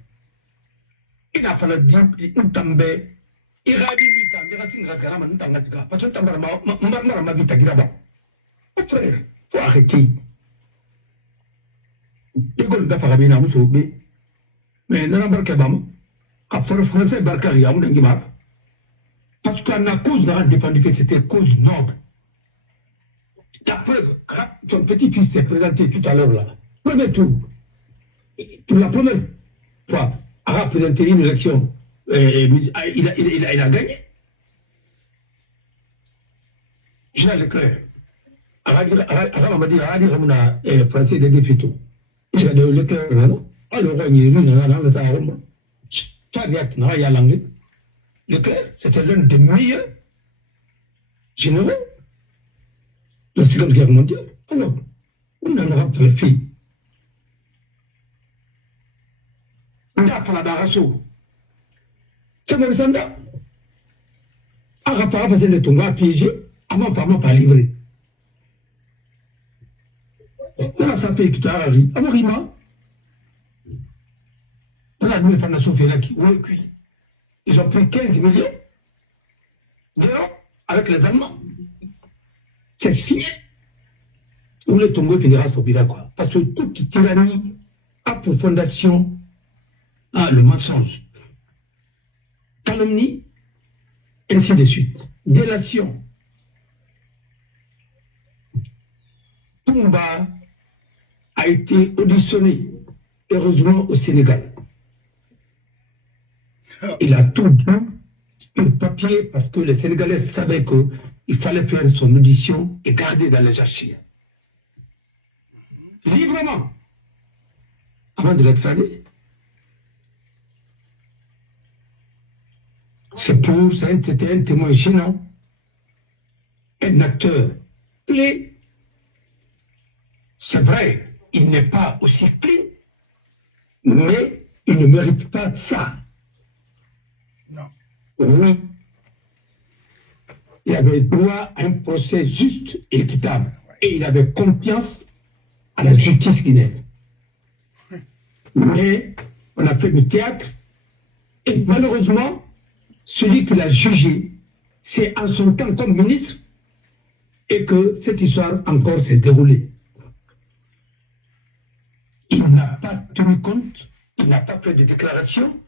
Il a fallu dire, il tombait. Il a dit, il a dit, il a dit, parce que tu ma vie, tu as mon frère, faut arrêter. Les gars, il a bien, mais non, Barkabam, après le français, Barkari, on a parce qu'à cause de la défendu que c'était cause noble. La preuve, son petit-fils s'est présenté tout à l'heure là. Premier tour. Pour la première fois, a présenté une élection. Il a gagné. Jean Leclerc. Ara m'a dit, Français de Défito. Il a dit, Leclerc, non? Alors, on y est venu, on a ça à Rome. Chariat, non, il y a l'anglais. Leclerc, c'était l'un des meilleurs généraux de la Seconde Guerre mondiale. Alors, on en a préféré. On a fait la barasso. C'est mon sanda. À rapport à ce qu'on va piéger, avant pas livrer. On a sapé qui t'a arrivé. À Marima, on a mis la Sophie qui ont cuit. Ils ont pris 15 millions d'euros avec les Allemands. C'est signé. Où le Tongo finira sur Bila, quoi. Parce que toute tyrannie a pour fondation le mensonge, calomnie, ainsi de suite. Délation. Toumba a été auditionné, heureusement, au Sénégal. Il a tout dit sur le papier parce que les Sénégalais savaient qu'il fallait faire son audition et garder dans les archives. Librement, avant de l'extrader. C'était un témoin gênant, un acteur clé. C'est vrai, il n'est pas aussi clé, mais il ne mérite pas ça. Non. Oui. Il avait droit à un procès juste et équitable. Et il avait confiance à la justice guinéenne. Mais on a fait du théâtre. Et malheureusement, celui qui l'a jugé, c'est en son temps comme ministre et que cette histoire encore s'est déroulée. Il n'a pas tenu compte, il n'a pas fait de déclaration.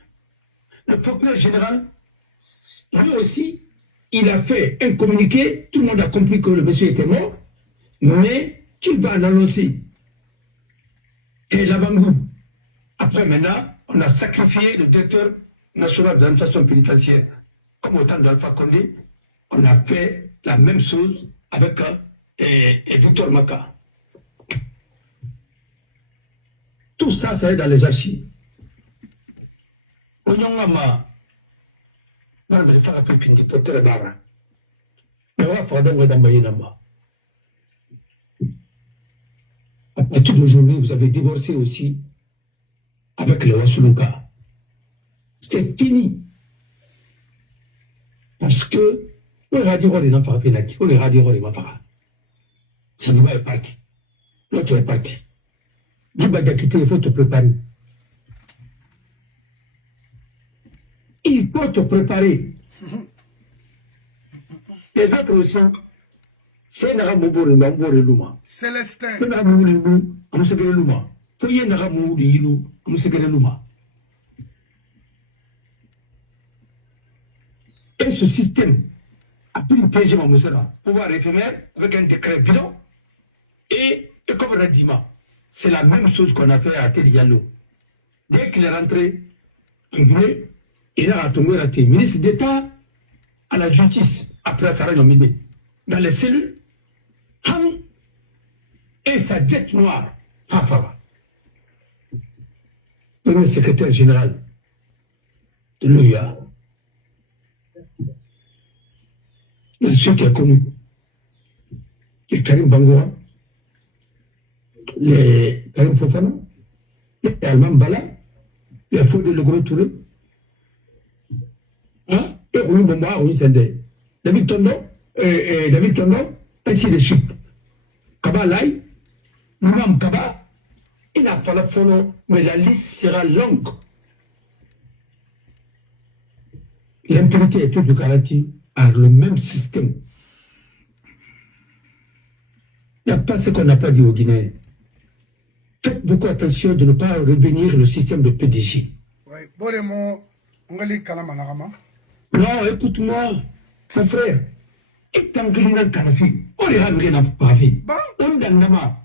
Le procureur général, lui aussi, il a fait un communiqué, tout le monde a compris que le monsieur était mort, mais qu'il va en annoncer. C'est l'Abangou. Après, maintenant, on a sacrifié le directeur national d'administration pénitentiaire. Comme au temps d'Alpha Condé, on a fait la même chose avec Victor Maka. Tout ça, ça est dans les archives. On y a non, mais il faut rappeler qu'une dipotée est barre. Mais on va faire d'un d'envoyer là-bas. À partir d'aujourd'hui, vous avez divorcé aussi avec le Wasuluka. C'est fini. Parce que on va dire les n'importe quel on va dire les n'importe. Saniba est parti. L'autre est parti. Diba a quitté, il faut te préparer. Il faut te préparer. Les autres aussi, c'est un Luma. Célestin. C'est un Luma. C'est un Luma. Et ce système a pris une piège à Moussera, pouvoir éphémère avec un décret bidon. Et comme on a dit, c'est la même chose qu'on a fait à Télialo. Dès qu'il est rentré en Guinée, il a tombé à ministre d'État à la justice après Sarah nominé. Dans les cellules, Ham et sa dette noire, Pafava. Le secrétaire général de l'OIA. C'est ceux qui a connu les Karim Bangoura, les Karim Fofana, les Alman Bala, les Fodé Le Gros Touré, et Roulou Bomba, Roulou Sende, David Tondo, ainsi de suite. Kaba Lai, Mounam Kaba, il a fallu follow, mais la liste sera longue. L'impunité est toujours garantie par le même système. Il n'y a pas ce qu'on n'a pas dit aux Guinéens. Faites beaucoup attention de ne pas revenir le système de PDG. Oui, bon, on va aller Kalamanarama. Non, écoute-moi, mon frère. Et tant que l'on a Kalafi, on est ramené dans la vie. On a nama.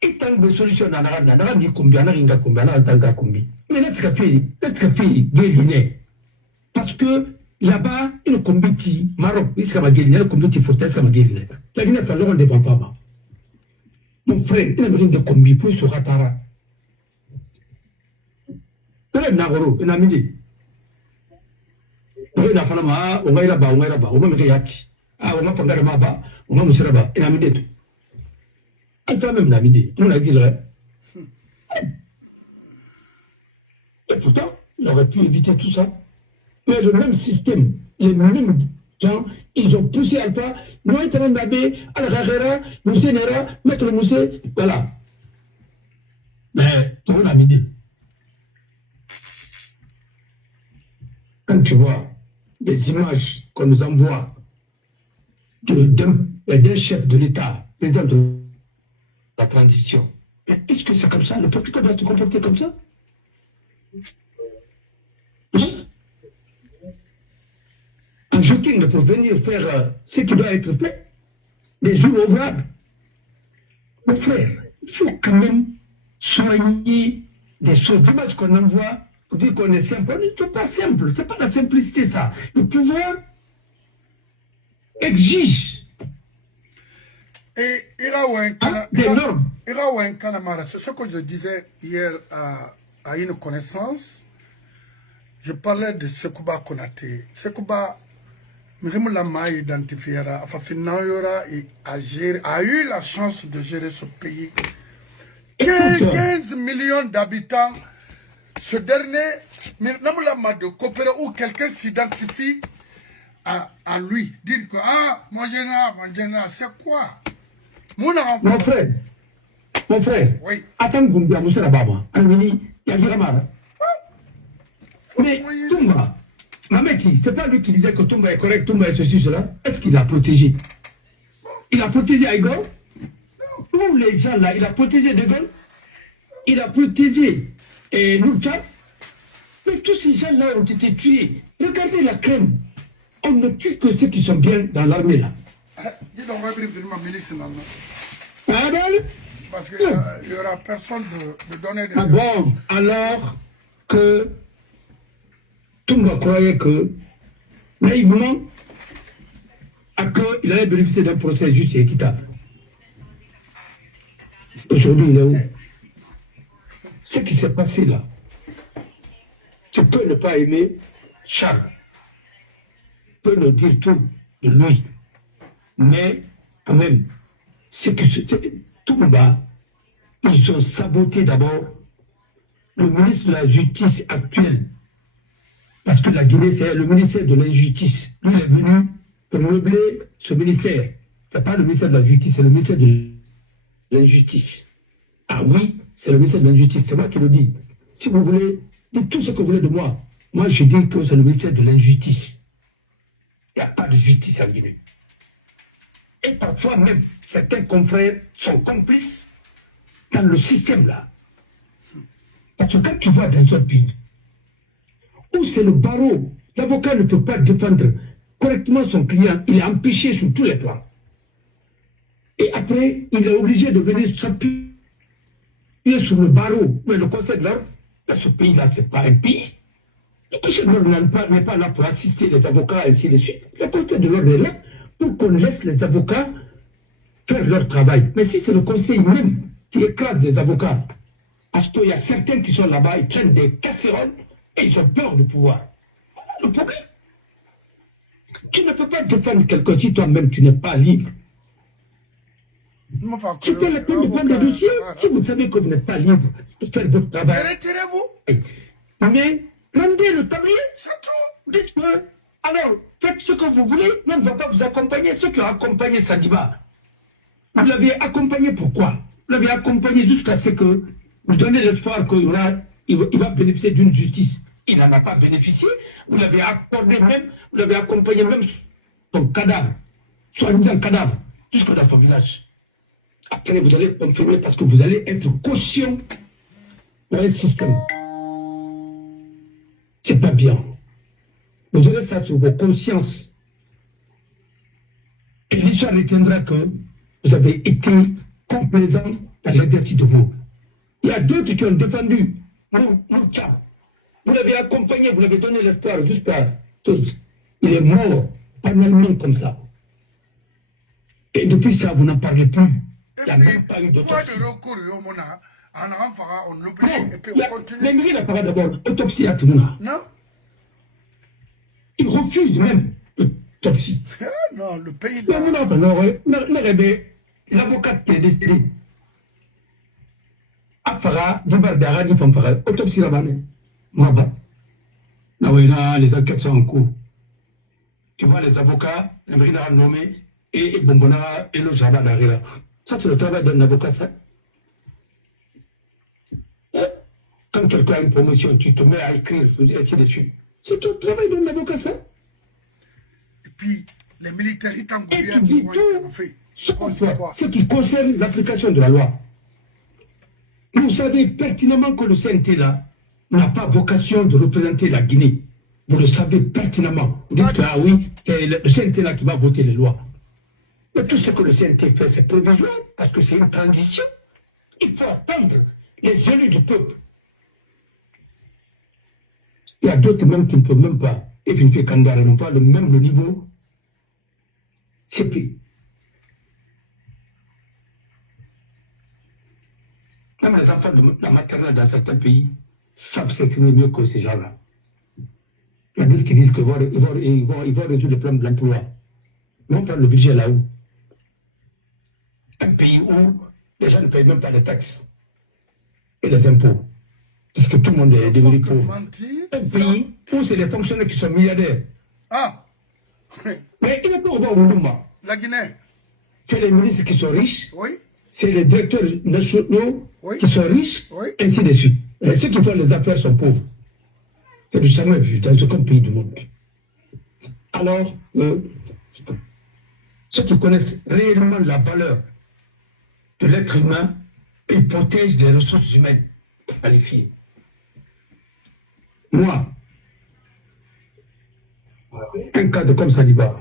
Et tant que solution dans la rana, on a dit combien, on a dit combien, on a dit combien. Mais laisse-moi Guéliné. Parce que là-bas, il combat Maroc, il s'est magéliné, il combat Fortes, il s'est magéliné. La Guinée, pas l'heure, on ne dépend pas. Mon frère, il a besoin de combat pour se ratara. Il a Nagoro, il a mis. Il a fait on va y là-bas, on va me réagir. Ah, on va faire là-bas, on va me faire là-bas, il a mis. Alpha même l'a mis. On a dit le. Et pourtant, il aurait pu éviter tout ça. Mais le même système, les mêmes gens, ils ont poussé Alpha, nous étions d'Abbé, Al-Ghagera, Moussé Nera, Maître Moussé, voilà. Mais on a mis. Quand tu vois les images qu'on nous envoie d'un chef de l'État, président de la transition, est-ce que c'est comme ça? Le peuple doit se comporter comme ça? Hein? Un joking pour venir faire ce qui doit être fait, des jours ouvrables. Mon frère, il faut quand même soigner des images qu'on envoie pour dire qu'on est simple. On n'est pas simple, c'est pas la simplicité ça. Le pouvoir exige Et Iraouin Kanamara, c'est ce que je disais hier à une connaissance. Je parlais de Sekouba Konaté. Sekouba, Mrimula m'a identifié, a eu la chance de gérer ce pays. 15 millions d'habitants. Ce dernier, Mrimula m'a de coopérer où quelqu'un s'identifie à lui. Dire que, mon général, c'est quoi? Mon frère, oui. Attends, Goumbia, Moussa Baba, Almini, Yagiramara. Mais Toumba, Mameti, c'est pas lui qui disait que Toumba est correct, Toumba est ceci, cela. Est-ce qu'il a protégé? Il a protégé Aïgol? Tous les gens là, il a protégé De Gaulle, il a protégé Nourta. Mais tous ces gens là ont été tués. Regardez la crème. On ne tue que ceux qui sont bien dans l'armée là. Dis donc, on va prévenir ma milice maintenant. Ah ben? Parce qu'il n'y aura personne de donner des... Bon, alors que Toumba croyait que, naïvement, il allait bénéficier d'un procès juste et équitable. Aujourd'hui, il est où? Ce qui s'est passé là, tu peux ne pas aimer Charles, tu peux nous dire tout de lui, mais quand même, c'est que Toumba, ils ont saboté d'abord le ministre de la Justice actuel. Parce que la Guinée, c'est le ministère de l'injustice. Lui, il est venu pour meubler ce ministère. Ce n'est pas le ministère de la Justice, c'est le ministère de l'injustice. Ah oui, c'est le ministère de l'injustice, c'est moi qui le dis. Si vous voulez, dites tout ce que vous voulez de moi. Moi, je dis que c'est le ministère de l'injustice. Il n'y a pas de justice en Guinée. Et parfois même, certains confrères sont complices dans le système là. Parce que quand tu vois dans un pays où c'est le barreau, l'avocat ne peut pas défendre correctement son client, il est empêché sur tous les plans. Et après, il est obligé de venir s'appuyer sur le barreau. Mais le conseil de l'ordre, ce pays-là, ce n'est pas un pays. Le conseil de l'ordre n'est pas là pour assister les avocats et ainsi de suite. Le conseil de l'ordre est là pour qu'on laisse les avocats faire leur travail. Mais si c'est le conseil même qui écrase les avocats, parce qu'il y a certains qui sont là-bas, ils traînent des casseroles et ils ont peur du pouvoir. Voilà le problème. Tu ne peux pas défendre quelqu'un si toi-même tu n'es pas libre. C'est pas la peine de prendre des dossiers si vous savez que vous n'êtes pas libre de faire votre travail. Retirez-vous. Mais rendez le tablier. C'est tout. Dites-moi. Alors, faites ce que vous voulez, mais on ne va pas vous accompagner. Ceux qui ont accompagné Sadiba, vous l'avez accompagné pourquoi? Vous l'avez accompagné jusqu'à ce que vous donnez l'espoir qu'il va bénéficier d'une justice. Il n'en a pas bénéficié. Vous l'avez accordé même, vous l'avez accompagné même son cadavre, soi-disant cadavre, jusque dans son village. Après, vous allez confirmer parce que vous allez être caution dans un système. C'est pas bien. Vous aurez ça sur vos consciences. Et l'histoire retiendra que vous avez été complaisant dans l'exercice de vous. Il y a d'autres qui ont défendu Mourtia. Vous l'avez accompagné, vous l'avez donné l'espoir jusqu'à tous. Il est mort, banalement comme ça. Et depuis ça, vous n'en parlez plus. Il n'y a même pas eu d'autopsie. On l'oublie et puis on continue. Mais il n'a pas d'abord autopsie à tout le monde. Non. Il refuse même l'autopsie. Non, le pays... Non, l'avocat qui est décédé, Afara, Dibar Darani, Fanfara, autopsie Rabane. Maba. Les enquêtes sont en cours. Tu vois les avocats, les Mérina nommés, et Bombonara et le Jabba d'Arira. Ça, c'est le travail d'un avocat, ça. Quand quelqu'un a une promotion, tu te mets à écrire, et ainsi de suite. C'est le travail d'un avocat, ça. Et puis, les militaires, ils t'ont combien fait ce qui concerne l'application de la loi. Vous savez pertinemment que le CNT, là, n'a pas vocation de représenter la Guinée. Vous le savez pertinemment. Vous dites que, ah oui, c'est le CNT là qui va voter les lois. Mais tout ce que le CNT fait, c'est provisoire, parce que c'est une transition. Il faut attendre les élus du peuple. Il y a d'autres même qui ne peuvent même pas, et puis fait Kandara, n'ont pas le niveau. C'est plus. Même les enfants de la maternelle dans certains pays savent s'exprimer mieux que ces gens-là. Il y a d'autres qui disent qu'ils vont résoudre le problème de l'emploi. Mais on prend le budget là-haut. Un pays où les gens ne payent même pas les taxes et les impôts. Parce que tout le monde est devenu pauvre. Un pays où c'est les fonctionnaires qui sont milliardaires. Ah! Mais il n'est pas au Woulouma. La Guinée. C'est les ministres qui sont riches. Oui. C'est les directeurs nationaux qui sont riches, oui. Ainsi de suite. Et ceux qui font les affaires sont pauvres. C'est du jamais vu dans aucun pays du monde. Alors, ceux qui connaissent réellement la valeur de l'être humain, ils protègent les ressources humaines qualifiées. Moi, un cadre comme Saliba,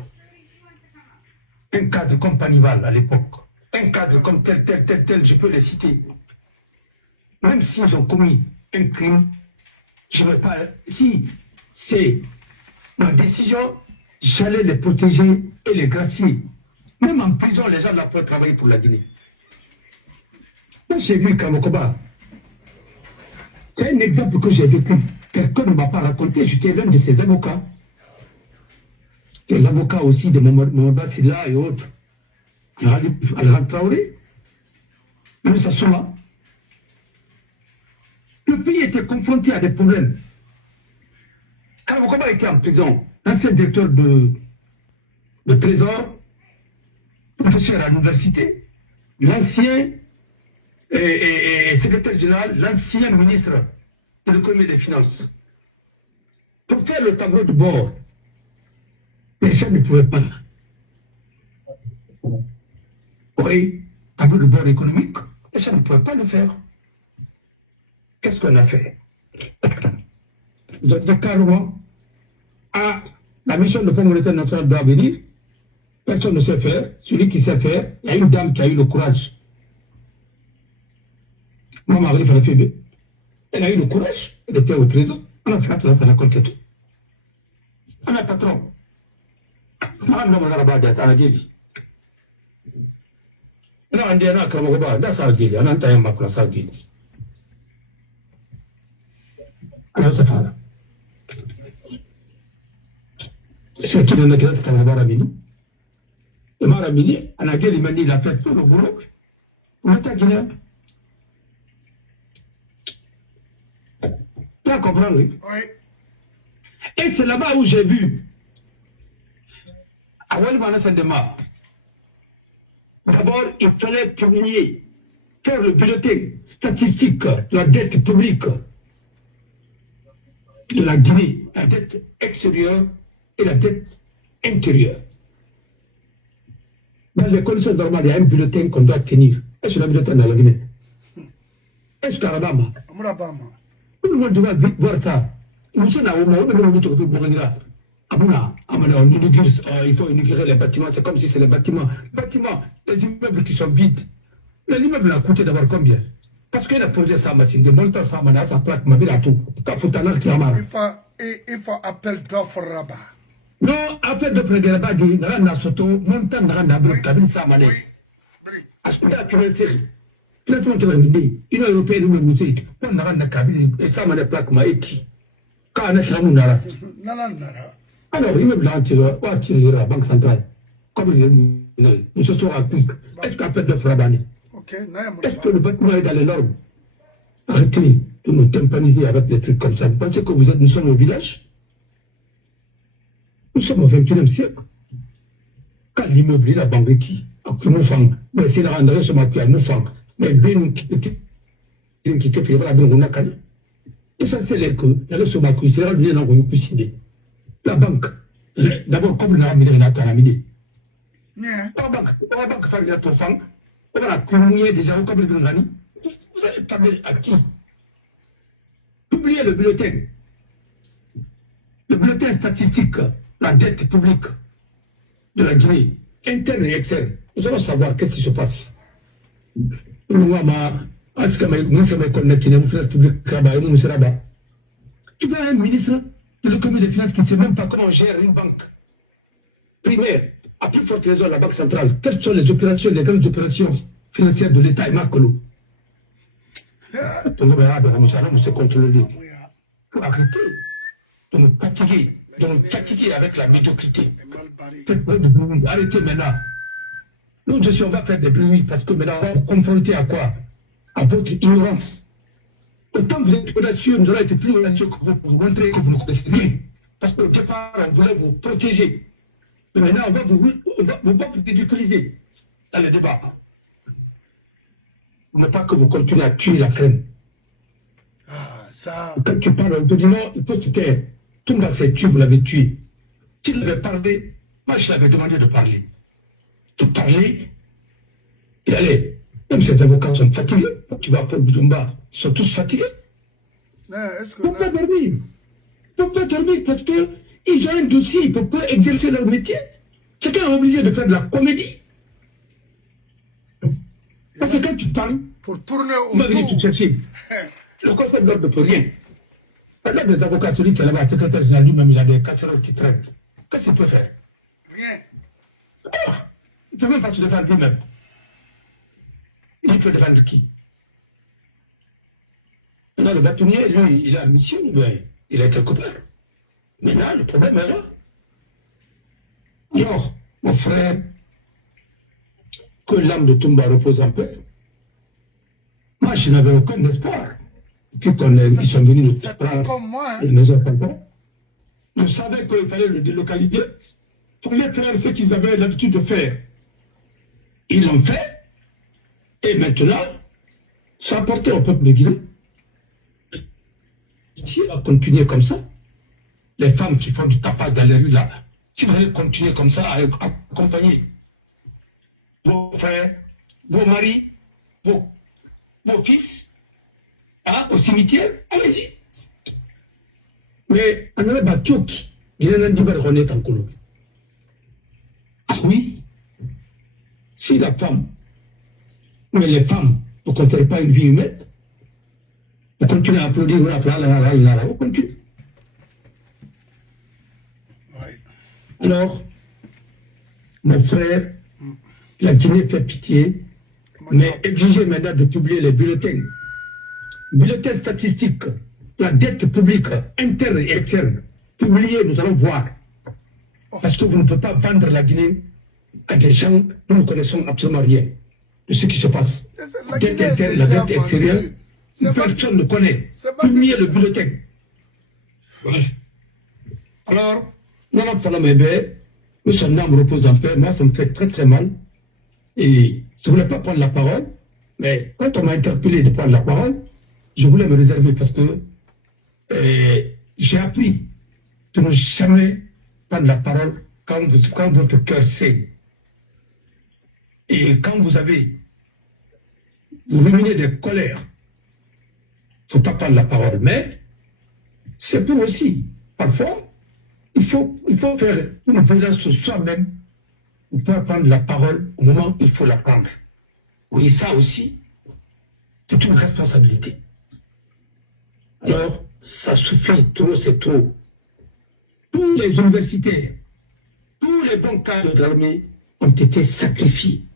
un cadre comme Panival à l'époque, un cadre comme tel, je peux les citer. Même s'ils ont commis un crime, je ne vais pas. Si c'est ma décision, j'allais les protéger et les gracier. Même en prison, les gens là peuvent travailler pour la Guinée. Moi, j'ai vu Kamokoba. C'est un exemple que j'ai vécu. Quelqu'un ne m'a pas raconté, j'étais l'un de ses avocats. Et l'avocat aussi de Mohamed Silla et autres. Al Traoré. Même Sassouma. Le pays était confronté à des problèmes. Kamokoba était en prison. L'ancien directeur de Trésor, professeur à l'université, l'ancien secrétaire général, l'ancien ministre de l'économie et des finances. Pour faire le tableau de bord, les gens ne pouvaient pas. Oui, tableau de bord économique, les gens ne pouvaient pas le faire. Qu'est-ce qu'on a fait? Donc, carrément, la mission de Fonds monétaire national doit venir. Personne ne sait faire. Celui qui sait faire, il y a une dame qui a eu le courage. Maman Marie Falafébé. Elle a eu le courage. Elle était au trésor. On a fait ça, ça la conquête. On a patron. Maman n'a pas la bête, on a dit. On a dit, on a Kamagoba, on a ça dit, on a entendu ma classe à Guinness. On a ça fait. C'est qui n'a pas Kamagoba Ramini. Et Maramini, on a dit, il a fait tout le boulot. On a dit, tu vas comprendre, oui? Oui. Et c'est là-bas où j'ai vu, à Walmana Sandema, d'abord, il fallait publier, faire le bulletin statistique de la dette publique de la Guinée, la dette extérieure et la dette intérieure. Dans les conditions normales, il y a un bulletin qu'on doit tenir. Est-ce que le bulletin dans la Guinée? Est-ce qu'à Alabama? Tout le monde doit voir ça. Il faut inaugurer les bâtiments. C'est comme si c'est les bâtiments. Les immeubles qui sont vides. L'immeuble a coûté d'abord combien? Parce qu'il a posé sa machine de montant sa mana, sa plaque, ma tout. Il faut appel d'offres là-bas. Non, appel d'offres là-bas, il y a un soto, montant de la cabine sa mana. Est-ce qu'il y a une série? L'Union européenne nous dit on a un cabine et ça m'a plaque ma éti. Quand on a fait un alors, il me blanche, on a tiré la banque centrale. Comme il se sera appris. Est-ce qu'appel de Frabani? Est-ce que le bâtiment est dans les normes? Arrêtez de nous tympaniser avec des trucs comme ça. Vous pensez que nous sommes au village? Nous sommes au 21e siècle. Quand l'immobilier, la banque qui Moufang, mais c'est la rendrait ce matin à Moufang, mais bien qui fait la banque. L'essentiel est que la ce matin, c'est la la banque. D'abord, comme la banque, la banque fait la toufang, on va communier déjà comme le Grani. Vous avez parlé à qui? Publiez le bulletin statistique, la dette publique de la Guinée, interne et externe. Nous allons savoir qu'est-ce qui se passe. Tu veux un ministre de l'économie et des finances qui ne sait même pas comment on gère une banque primaire, à plus forte raison la Banque centrale. Quelles sont les opérations, les grandes opérations financières de l'État et Makolo? Nous se contrôler. Pour arrêter de nous fatiguer avec la médiocrité. Arrêtez maintenant. Nous, on va faire des bruits parce que maintenant, on va vous confronter à quoi? À votre ignorance. Autant vous êtes audacieux, nous allons être plus audacieux que vous pour vous montrer que vous nous connaissez bien. Parce qu'au départ, on voulait vous protéger. Mais maintenant, on va vous ridiculiser dans le débat. Ne pas que vous continuez à tuer la crème. Ah, ça. Quand tu parles, on te dit non, il faut se taire. Toumba s'est tué, vous l'avez tué. S'il avait parlé, moi je l'avais demandé de parler. De parler, il allait. Même ses avocats sont fatigués. Tu vas pour Boujoumba, ils sont tous fatigués. Pourquoi dormir? Pourquoi dormir? Parce qu'ils ont un dossier, ils ne peuvent pas exercer leur métier. Chacun est obligé de faire de la comédie. Parce que quand tu parles, pour tourner autour, le conseil de l'ordre ne peut rien. Pendant des avocats, celui qui est là-bas, le secrétaire général lui-même, il a des casseroles qui traînent. Qu'est-ce qu'il peut faire? Rien. Il ne peut même pas se défendre lui-même. Il peut défendre qui? Maintenant, le bâtonnier, lui, il a une mission, mais il est quelque part. Maintenant, le problème est là. Alors, mon frère, que l'âme de Toumba repose en paix. Moi, je n'avais aucun espoir. Depuis qu'ils sont venus nous prendre les maisons fantômes, je savais qu'il fallait le délocaliser pour les faire ce qu'ils avaient l'habitude de faire. Ils l'ont fait. Et maintenant, ça a apporté au peuple de Guinée. Si on va continuer comme ça, les femmes qui font du tapage dans les rues là, si vous allez continuer comme ça à accompagner vos frères, vos maris, vos fils, au cimetière, allez-y. Mais on a battu il y a un débat renaître en Colombie. Ah oui, si la femme, mais les femmes, vous ne comptez pas une vie humaine, vous continuez à applaudir, vous continuez. Alors, mon frère, la Guinée fait pitié, mais exigez maintenant de publier les bulletins. Bulletins statistiques, la dette publique interne et externe. Publiez, nous allons voir. Parce que vous ne pouvez pas vendre la Guinée à des gens dont nous ne connaissons absolument rien de ce qui se passe. La dette interne, la dette extérieure, personne ne connaît. Publiez le bulletin. Oui. Alors, nous sommes âme repose en paix. Moi, ça me fait très très mal. Et je ne voulais pas prendre la parole, mais quand on m'a interpellé de prendre la parole, je voulais me réserver parce que j'ai appris de ne jamais prendre la parole quand votre cœur saigne. Et quand vous ruminez des colères, il ne faut pas prendre la parole. Mais c'est pour aussi, parfois, il faut faire une violence sur soi-même pour pouvoir prendre la parole au moment où il faut la prendre. Oui, ça aussi, c'est une responsabilité. Alors, ça suffit, trop c'est trop. Tous les universitaires, tous les bons cadres de l'armée ont été sacrifiés.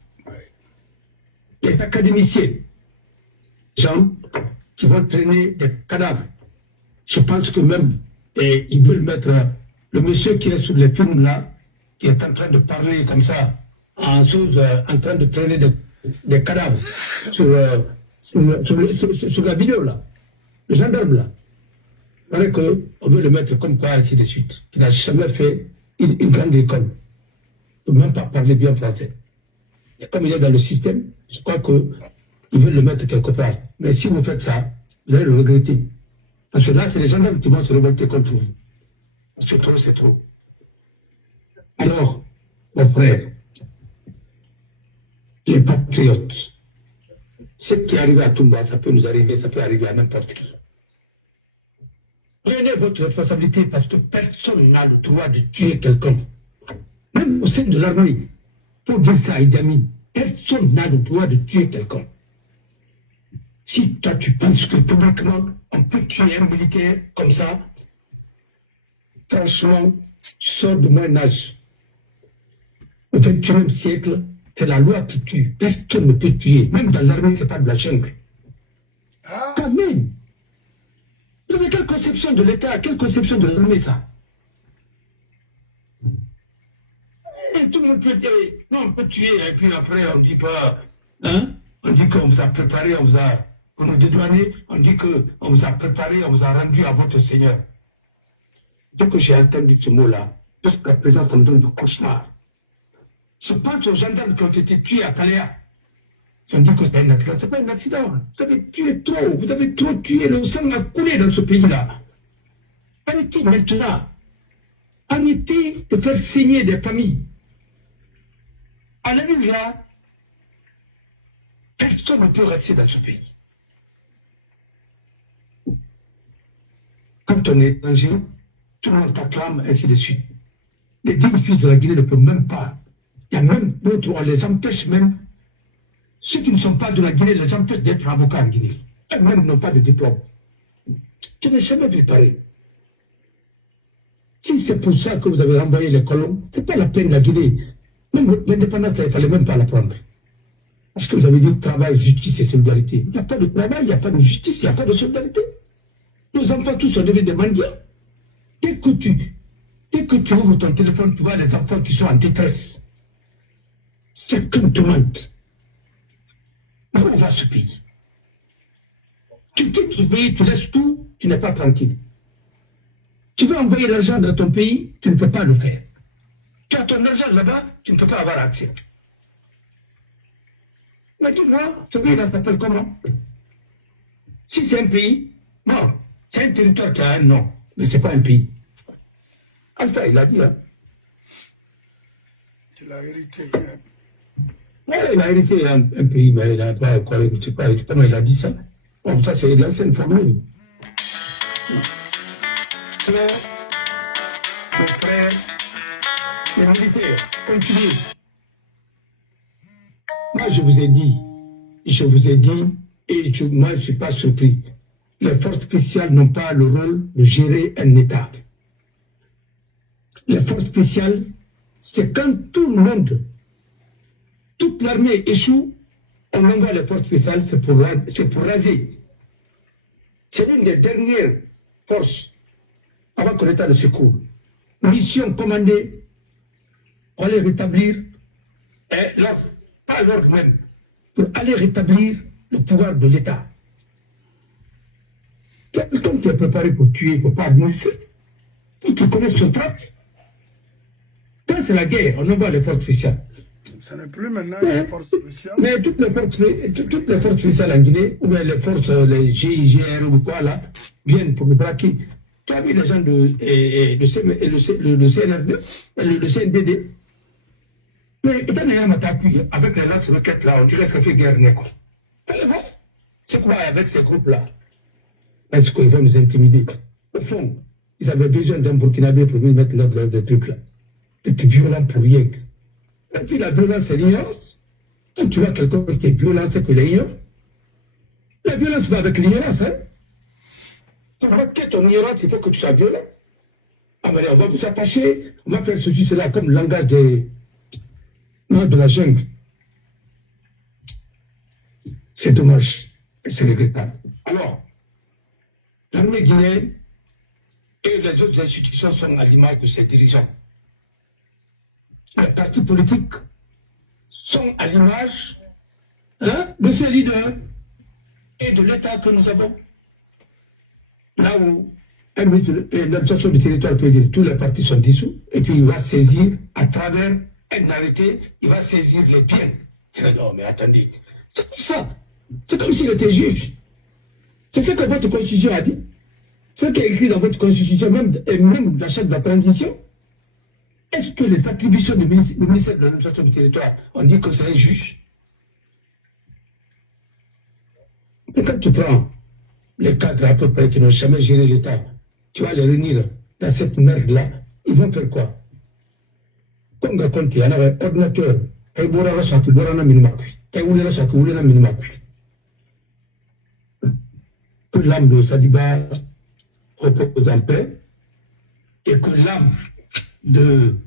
Les académiciens, gens qui vont traîner des cadavres. Je pense que même, ils veulent mettre le monsieur qui est sur les films là, qui est en train de parler comme ça, en train de traîner des cadavres sur la vidéo là, le gendarme là, il paraît qu'on veut le mettre comme quoi, ainsi de suite, qu'il n'a jamais fait une grande école. Il ne peut même pas parler bien français. Et comme il est dans le système, je crois qu'ils veulent le mettre quelque part. Mais si vous faites ça, vous allez le regretter. Parce que là, c'est les gendarmes qui vont se révolter contre vous. Parce que trop, c'est trop. Alors, mon frère, les patriotes, ce qui est arrivé à Toumba, ça peut nous arriver, ça peut arriver à n'importe qui. Prenez votre responsabilité parce que personne n'a le droit de tuer quelqu'un. Même au sein de l'armée, pour dire ça à Idi Amin, personne n'a le droit de tuer quelqu'un. Si toi tu penses que publiquement on peut tuer un militaire comme ça, franchement, tu sors de mon âge. Au XXIe siècle, c'est la loi qui tue. Personne ne peut tuer. Même dans l'armée, ce n'est pas de la jungle. Quand même. Vous avez quelle conception de l'État, quelle conception de l'armée, ça? Et tout le monde peut dire, non, on peut tuer, et puis après, on ne dit pas, hein? On dit qu'on vous a préparé, on vous a, pour nous dédouaner, on dit qu'on vous a préparé, on vous a rendu à votre Seigneur. Donc, j'ai entendu ce mot-là, jusqu'à présent, ça me donne du cauchemar. Je pense aux gendarmes qui ont été tués à Kalea. Ils ont dit que c'était un accident. Ce n'est pas un accident. Vous avez tué trop. Vous avez trop tué. Le sang a coulé dans ce pays-là. Arrêtez maintenant. Arrêtez de faire saigner des familles. Alléluia. Personne ne peut rester dans ce pays. Quand on est étranger, tout le monde t'acclame, ainsi de suite. Les dignes fils de la Guinée ne peuvent même pas. Il y a même d'autres, on les empêche même. Ceux qui ne sont pas de la Guinée les empêchent d'être avocats en Guinée. Eux-mêmes n'ont pas de diplôme. Je n'ai jamais vu pareil. Si c'est pour ça que vous avez renvoyé les colons, ce n'est pas la peine la Guinée. Même l'indépendance, il ne fallait même pas la prendre. Parce que vous avez dit travail, justice et solidarité. Il n'y a pas de travail, il n'y a pas de justice, il n'y a pas de solidarité. Nos enfants tous sont devenus des mendiants. Dès que tu ouvres ton téléphone, tu vois les enfants qui sont en détresse. Chacun te mente. Mais où va ce pays? Tu quittes ce pays, tu laisses tout, tu n'es pas tranquille. Tu veux envoyer l'argent dans ton pays, tu ne peux pas le faire. Tu as ton argent là-bas, tu ne peux pas avoir accès. Mais dis-moi, ce pays-là s'appelle comment? Si c'est un pays, non, c'est un territoire qui a un nom, mais ce n'est pas un pays. Alpha, il a dit, hein. Tu l'as hérité. Ouais, il a hérité un pays, mais il n'a pas, quoi, je ne sais pas comment il a dit ça. Bon, ça, c'est l'ancienne formule. Mais, mon frère, les militaires, continuez. Moi, je vous ai dit, et moi, je ne suis pas surpris. Les forces spéciales n'ont pas le rôle de gérer un État. Les forces spéciales, c'est quand tout le monde, toute l'armée échoue, on envoie les forces spéciales, c'est pour raser. C'est l'une des dernières forces avant que l'État ne secoue. Mission commandée, on les rétablir, et là, pas l'ordre même, pour aller rétablir le pouvoir de l'État. Quelqu'un qui est préparé pour tuer, pour ne pas administrer, pour qu'il connaisse son tract. Quand c'est la guerre, on envoie les forces spéciales. Ça n'est plus maintenant les forces spéciales. Mais toutes les forces spéciales en Guinée, ou bien les forces, les GIGR ou quoi là, viennent pour nous braquer. Tu as vu les gens de le CNRD, le CNDD. Mais étant donné un appui avec les lance-roquettes là, on dirait que ça fait guerre quoi. C'est quoi avec ces groupes-là? Est-ce qu'ils vont nous intimider? Au fond, ils avaient besoin d'un Burkinabé pour nous mettre l'ordre des trucs là. D'être violent pour rien. Et puis la violence, c'est l'ignorance. Quand tu vois quelqu'un qui est violent, c'est qu'il est ignorant. La violence va avec l'ignorance. Hein? Pour marquer ton ignorance, il faut que tu sois violent. Ah, mais on va vous attacher, on va faire ceci, cela, comme le langage de la jungle. C'est dommage et c'est regrettable. Alors, l'armée guinéenne et les autres institutions sont à l'image de ses dirigeants. Les partis politiques sont à l'image de ses leaders. et de l'État que nous avons. Là où l'administration du territoire peut dire tous les partis sont dissous, et puis il va saisir à travers un arrêté, il va saisir les biens. Non, mais attendez, c'est ça. C'est comme s'il était juge. C'est ce que votre constitution a dit. Ce qui est écrit dans votre constitution, même, et même dans chaque de la transition. Est-ce que les attributions du ministère de l'administration du territoire, on dit que c'est un juge? Et quand tu prends les cadres à peu près qui n'ont jamais géré l'État, tu vas les réunir dans cette merde-là, ils vont faire quoi? Comme on compte, il y a un ordinateur, et il y a un minimum. Que l'âme de Sadiba repose en paix et que l'âme de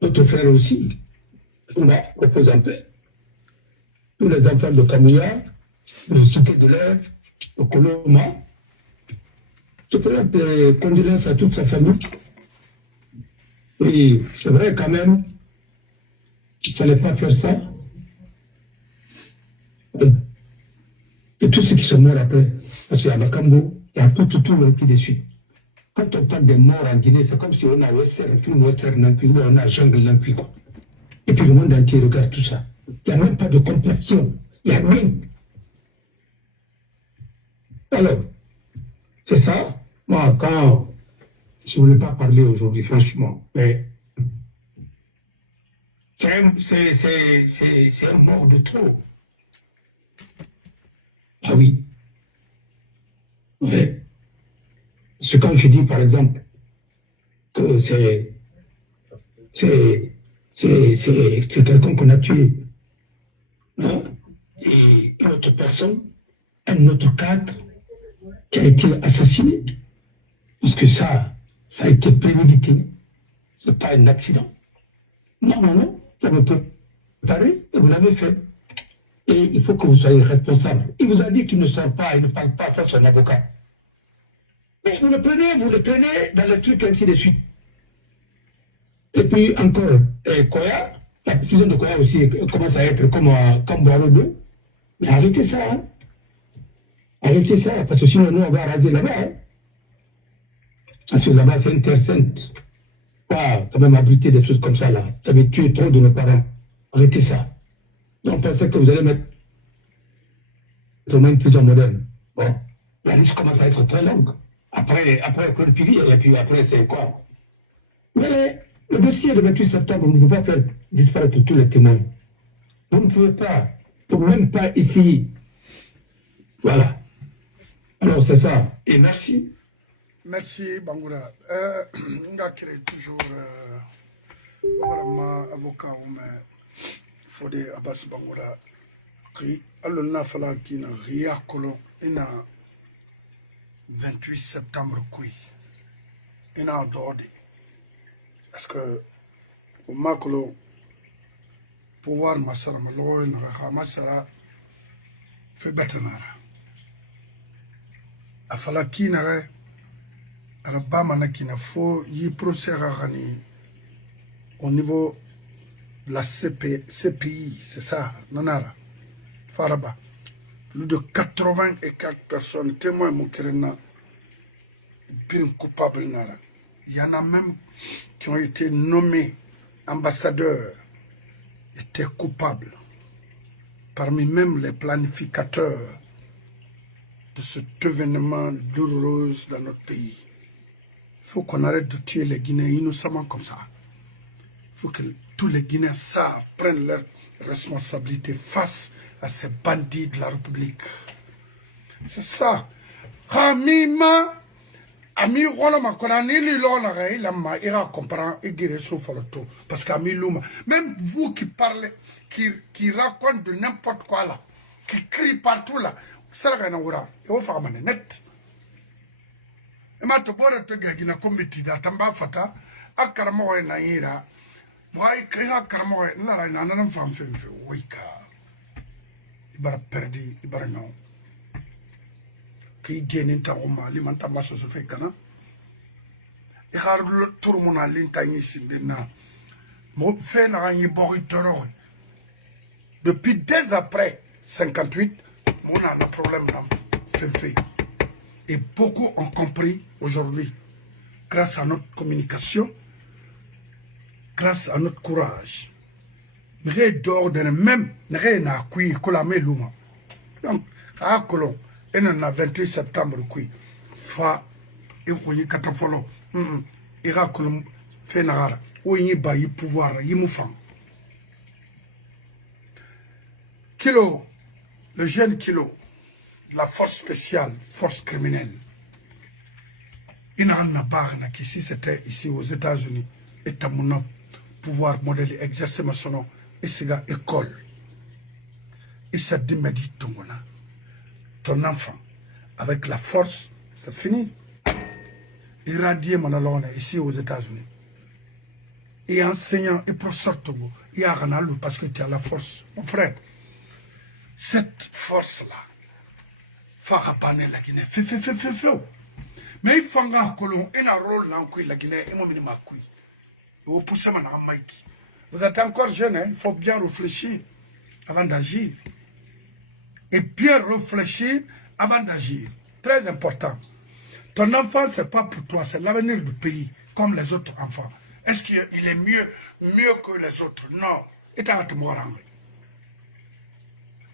notre frère aussi repose en paix. Tous les enfants de Kamouya, de Cité de l'Air, de Koloma, je présente des condoléances à toute sa famille. Et c'est vrai quand même, il ne fallait pas faire ça. Et tous ceux qui sont morts après, parce qu'il y a Makambo, il y a tout ainsi de suite. Quand on parle des morts en Guinée, c'est comme si on a un film western Nampi, ou on a jungle Nampi, quoi. Et puis le monde entier regarde tout ça. Il n'y a même pas de compassion. Il n'y a rien. Alors, c'est ça. Moi, quand je ne voulais pas parler aujourd'hui, franchement, mais c'est un mort de trop. Ah oui. Ouais. C'est quand je dis, par exemple, que c'est quelqu'un qu'on a tué. Hein? Et une autre personne, un autre cadre qui a été assassiné. Parce que ça a été prémédité. Ce n'est pas un accident. Non. Ça me peut préparer et vous l'avez fait. Et il faut que vous soyez responsable. Il vous a dit qu'il ne sort pas, il ne parle pas, ça son avocat. Mais vous le prenez dans les trucs ainsi de suite. Et puis encore, Koya, la fusion de Koya aussi commence à être comme Boiro 2. Mais arrêtez ça, hein. Arrêtez ça, parce que sinon nous on va raser là-bas. Hein. Parce que là-bas c'est une terre sainte. Pas quand même abriter des choses comme ça là. Vous avez tué trop de nos parents. Arrêtez ça. Donc pensez que vous allez mettre une prison moderne. Bon, la liste commence à être très longue. Après Claude Pili, et puis après c'est quoi? Mais le dossier de 28 septembre, on ne peut pas faire disparaître tous les témoins. Vous ne pouvez pas, même pas ici. Voilà. Alors c'est ça. Et merci. Merci Bangoura. On a créé toujours vraiment avocat Fodé Abbas Bangoura. Alors on a fallu qu'il y ait un ria colon. 28 septembre kui ina dode parce que au makolo pouvoir masara malo na masara fait batnara afala kina rabama na kina fo yi procès rani au niveau de la CPI, c'est ça nanara faraba. Plus de 84 personnes témoins Moukerena, coupables. Il y en a même qui ont été nommés ambassadeurs, étaient coupables. Parmi même les planificateurs de cet événement douloureux dans notre pays. Il faut qu'on arrête de tuer les Guinéens innocemment comme ça. Il faut que tous les Guinéens prennent leurs responsabilités face à ces bandits de la République. C'est ça. Hamima, ami Rolama, qu'on a ni l'ilona, il a comprendre et guérir son foloto. Parce qu'ami Luma, même vous qui parlez, qui racontent de n'importe quoi là, qui crient partout là, ça n'a rien à voir. Et on fait un net. Et maintenant, pour être gagné, comme tu dis, Tamba Fata, à Karamo et Naïra, moi, il y a Karamo et Nara, il y a un enfant fait, oui, ibara perdi ibara non ki genin ta oma limanta maso so fe kana e har tour mona linta ni sindina mo fe na ni bori toro depuis dès après 58 on a le problème dans fait. Et beaucoup ont compris aujourd'hui, grâce à notre communication, grâce à notre courage. Nous dehors de même, nous avons accueilli Kolame Luma. Donc, à Kolon, et on a 28 septembre, fa, et vous voyez, Katafolo, et à Kolom, Fenara, où il y a pouvoir, il y a Kilo, le jeune Kilo, de la force spéciale, force criminelle. Il n'a pas ici, c'était ici aux États-Unis, et à mon pouvoir modèle exercer ma son nom, et c'est la école. Et ça dit, me dit, ton enfant, avec la force, c'est fini. Irradier mon alone ici aux États-Unis. Et enseignant et professeur Togo, il y a un parce que tu as la force. Mon frère, cette force-là, Farapane la Guinée, mais il faut que l'on ait un rôle dans la Guinée, et moi, vous êtes encore jeune, hein? Il faut bien réfléchir avant d'agir. Et bien réfléchir avant d'agir. Très important. Ton enfant, ce n'est pas pour toi, c'est l'avenir du pays, comme les autres enfants. Est-ce qu'il est mieux que les autres? Non. Il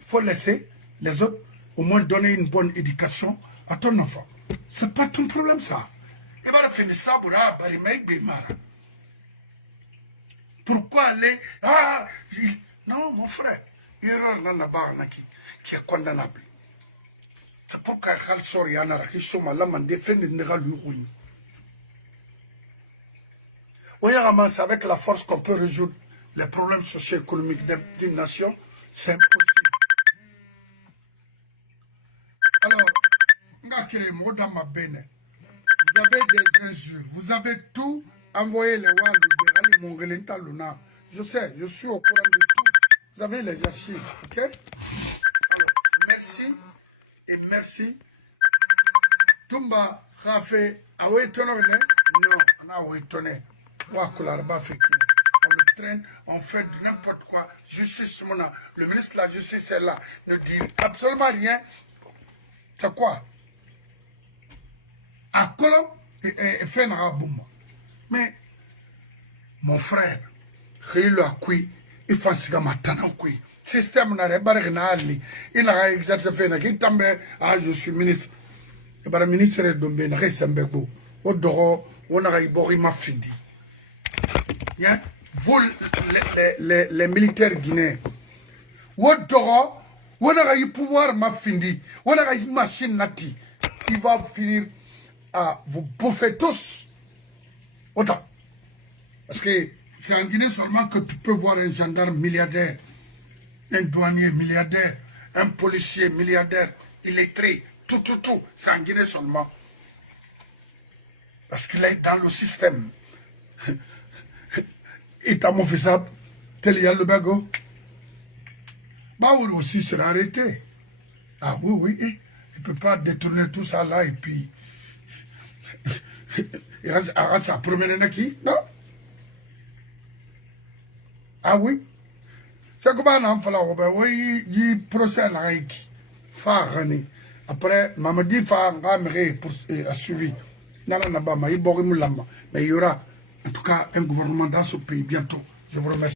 faut laisser les autres au moins donner une bonne éducation à ton enfant. Ce n'est pas ton problème, ça. Il va finir ça pour pourquoi aller... Non, mon frère, erreur qui est condamnable. C'est pourquoi Khalsor Yanara qui sont malades en défense de Négalourouine. C'est avec la force qu'on peut résoudre les problèmes socio-économiques d'une nation. C'est impossible. Alors, vous avez des injures, vous avez tout envoyé les walls de Mongelenta Luna. Je sais, je suis au courant de tout. Vous avez les archives, ok? Alors, merci et merci. Tumba Rafe, Awe Tonne, non, on a Awe Tonne. On le traîne, on fait n'importe quoi. Justice, le ministre de la Justice est là, ne dit absolument rien. C'est quoi? À Colomb et fait un raboum. Mais, mon frère, il a qui, il fait ce qu'il système n'a pas de il a exercé fait un tambe, je suis ministre. Et le ministre de Dombe n'a pas de au dehors, on a eu ma findi. Vous, les militaires guinéens, au dehors, on a eu pouvoir ma findi, on a eu machine nati, qui va finir à vous bouffer tous. Autant. Parce que c'est en Guinée seulement que tu peux voir un gendarme milliardaire, un douanier milliardaire, un policier milliardaire, illettré, tout. C'est en Guinée seulement. Parce qu'il est dans le système. Et t'as mon fils, tel y a le bagot. Baoul aussi sera arrêté. Ah oui, il ne peut pas détourner tout ça là et puis... Il arrête sa promenade qui? Non? Ah oui? C'est comme un enfant là, oui, il procède à qui? Farani. Après, Mamadi Farani a suivi. Nana Nabama, il y aura en tout cas un gouvernement dans ce pays bientôt. Je vous remercie.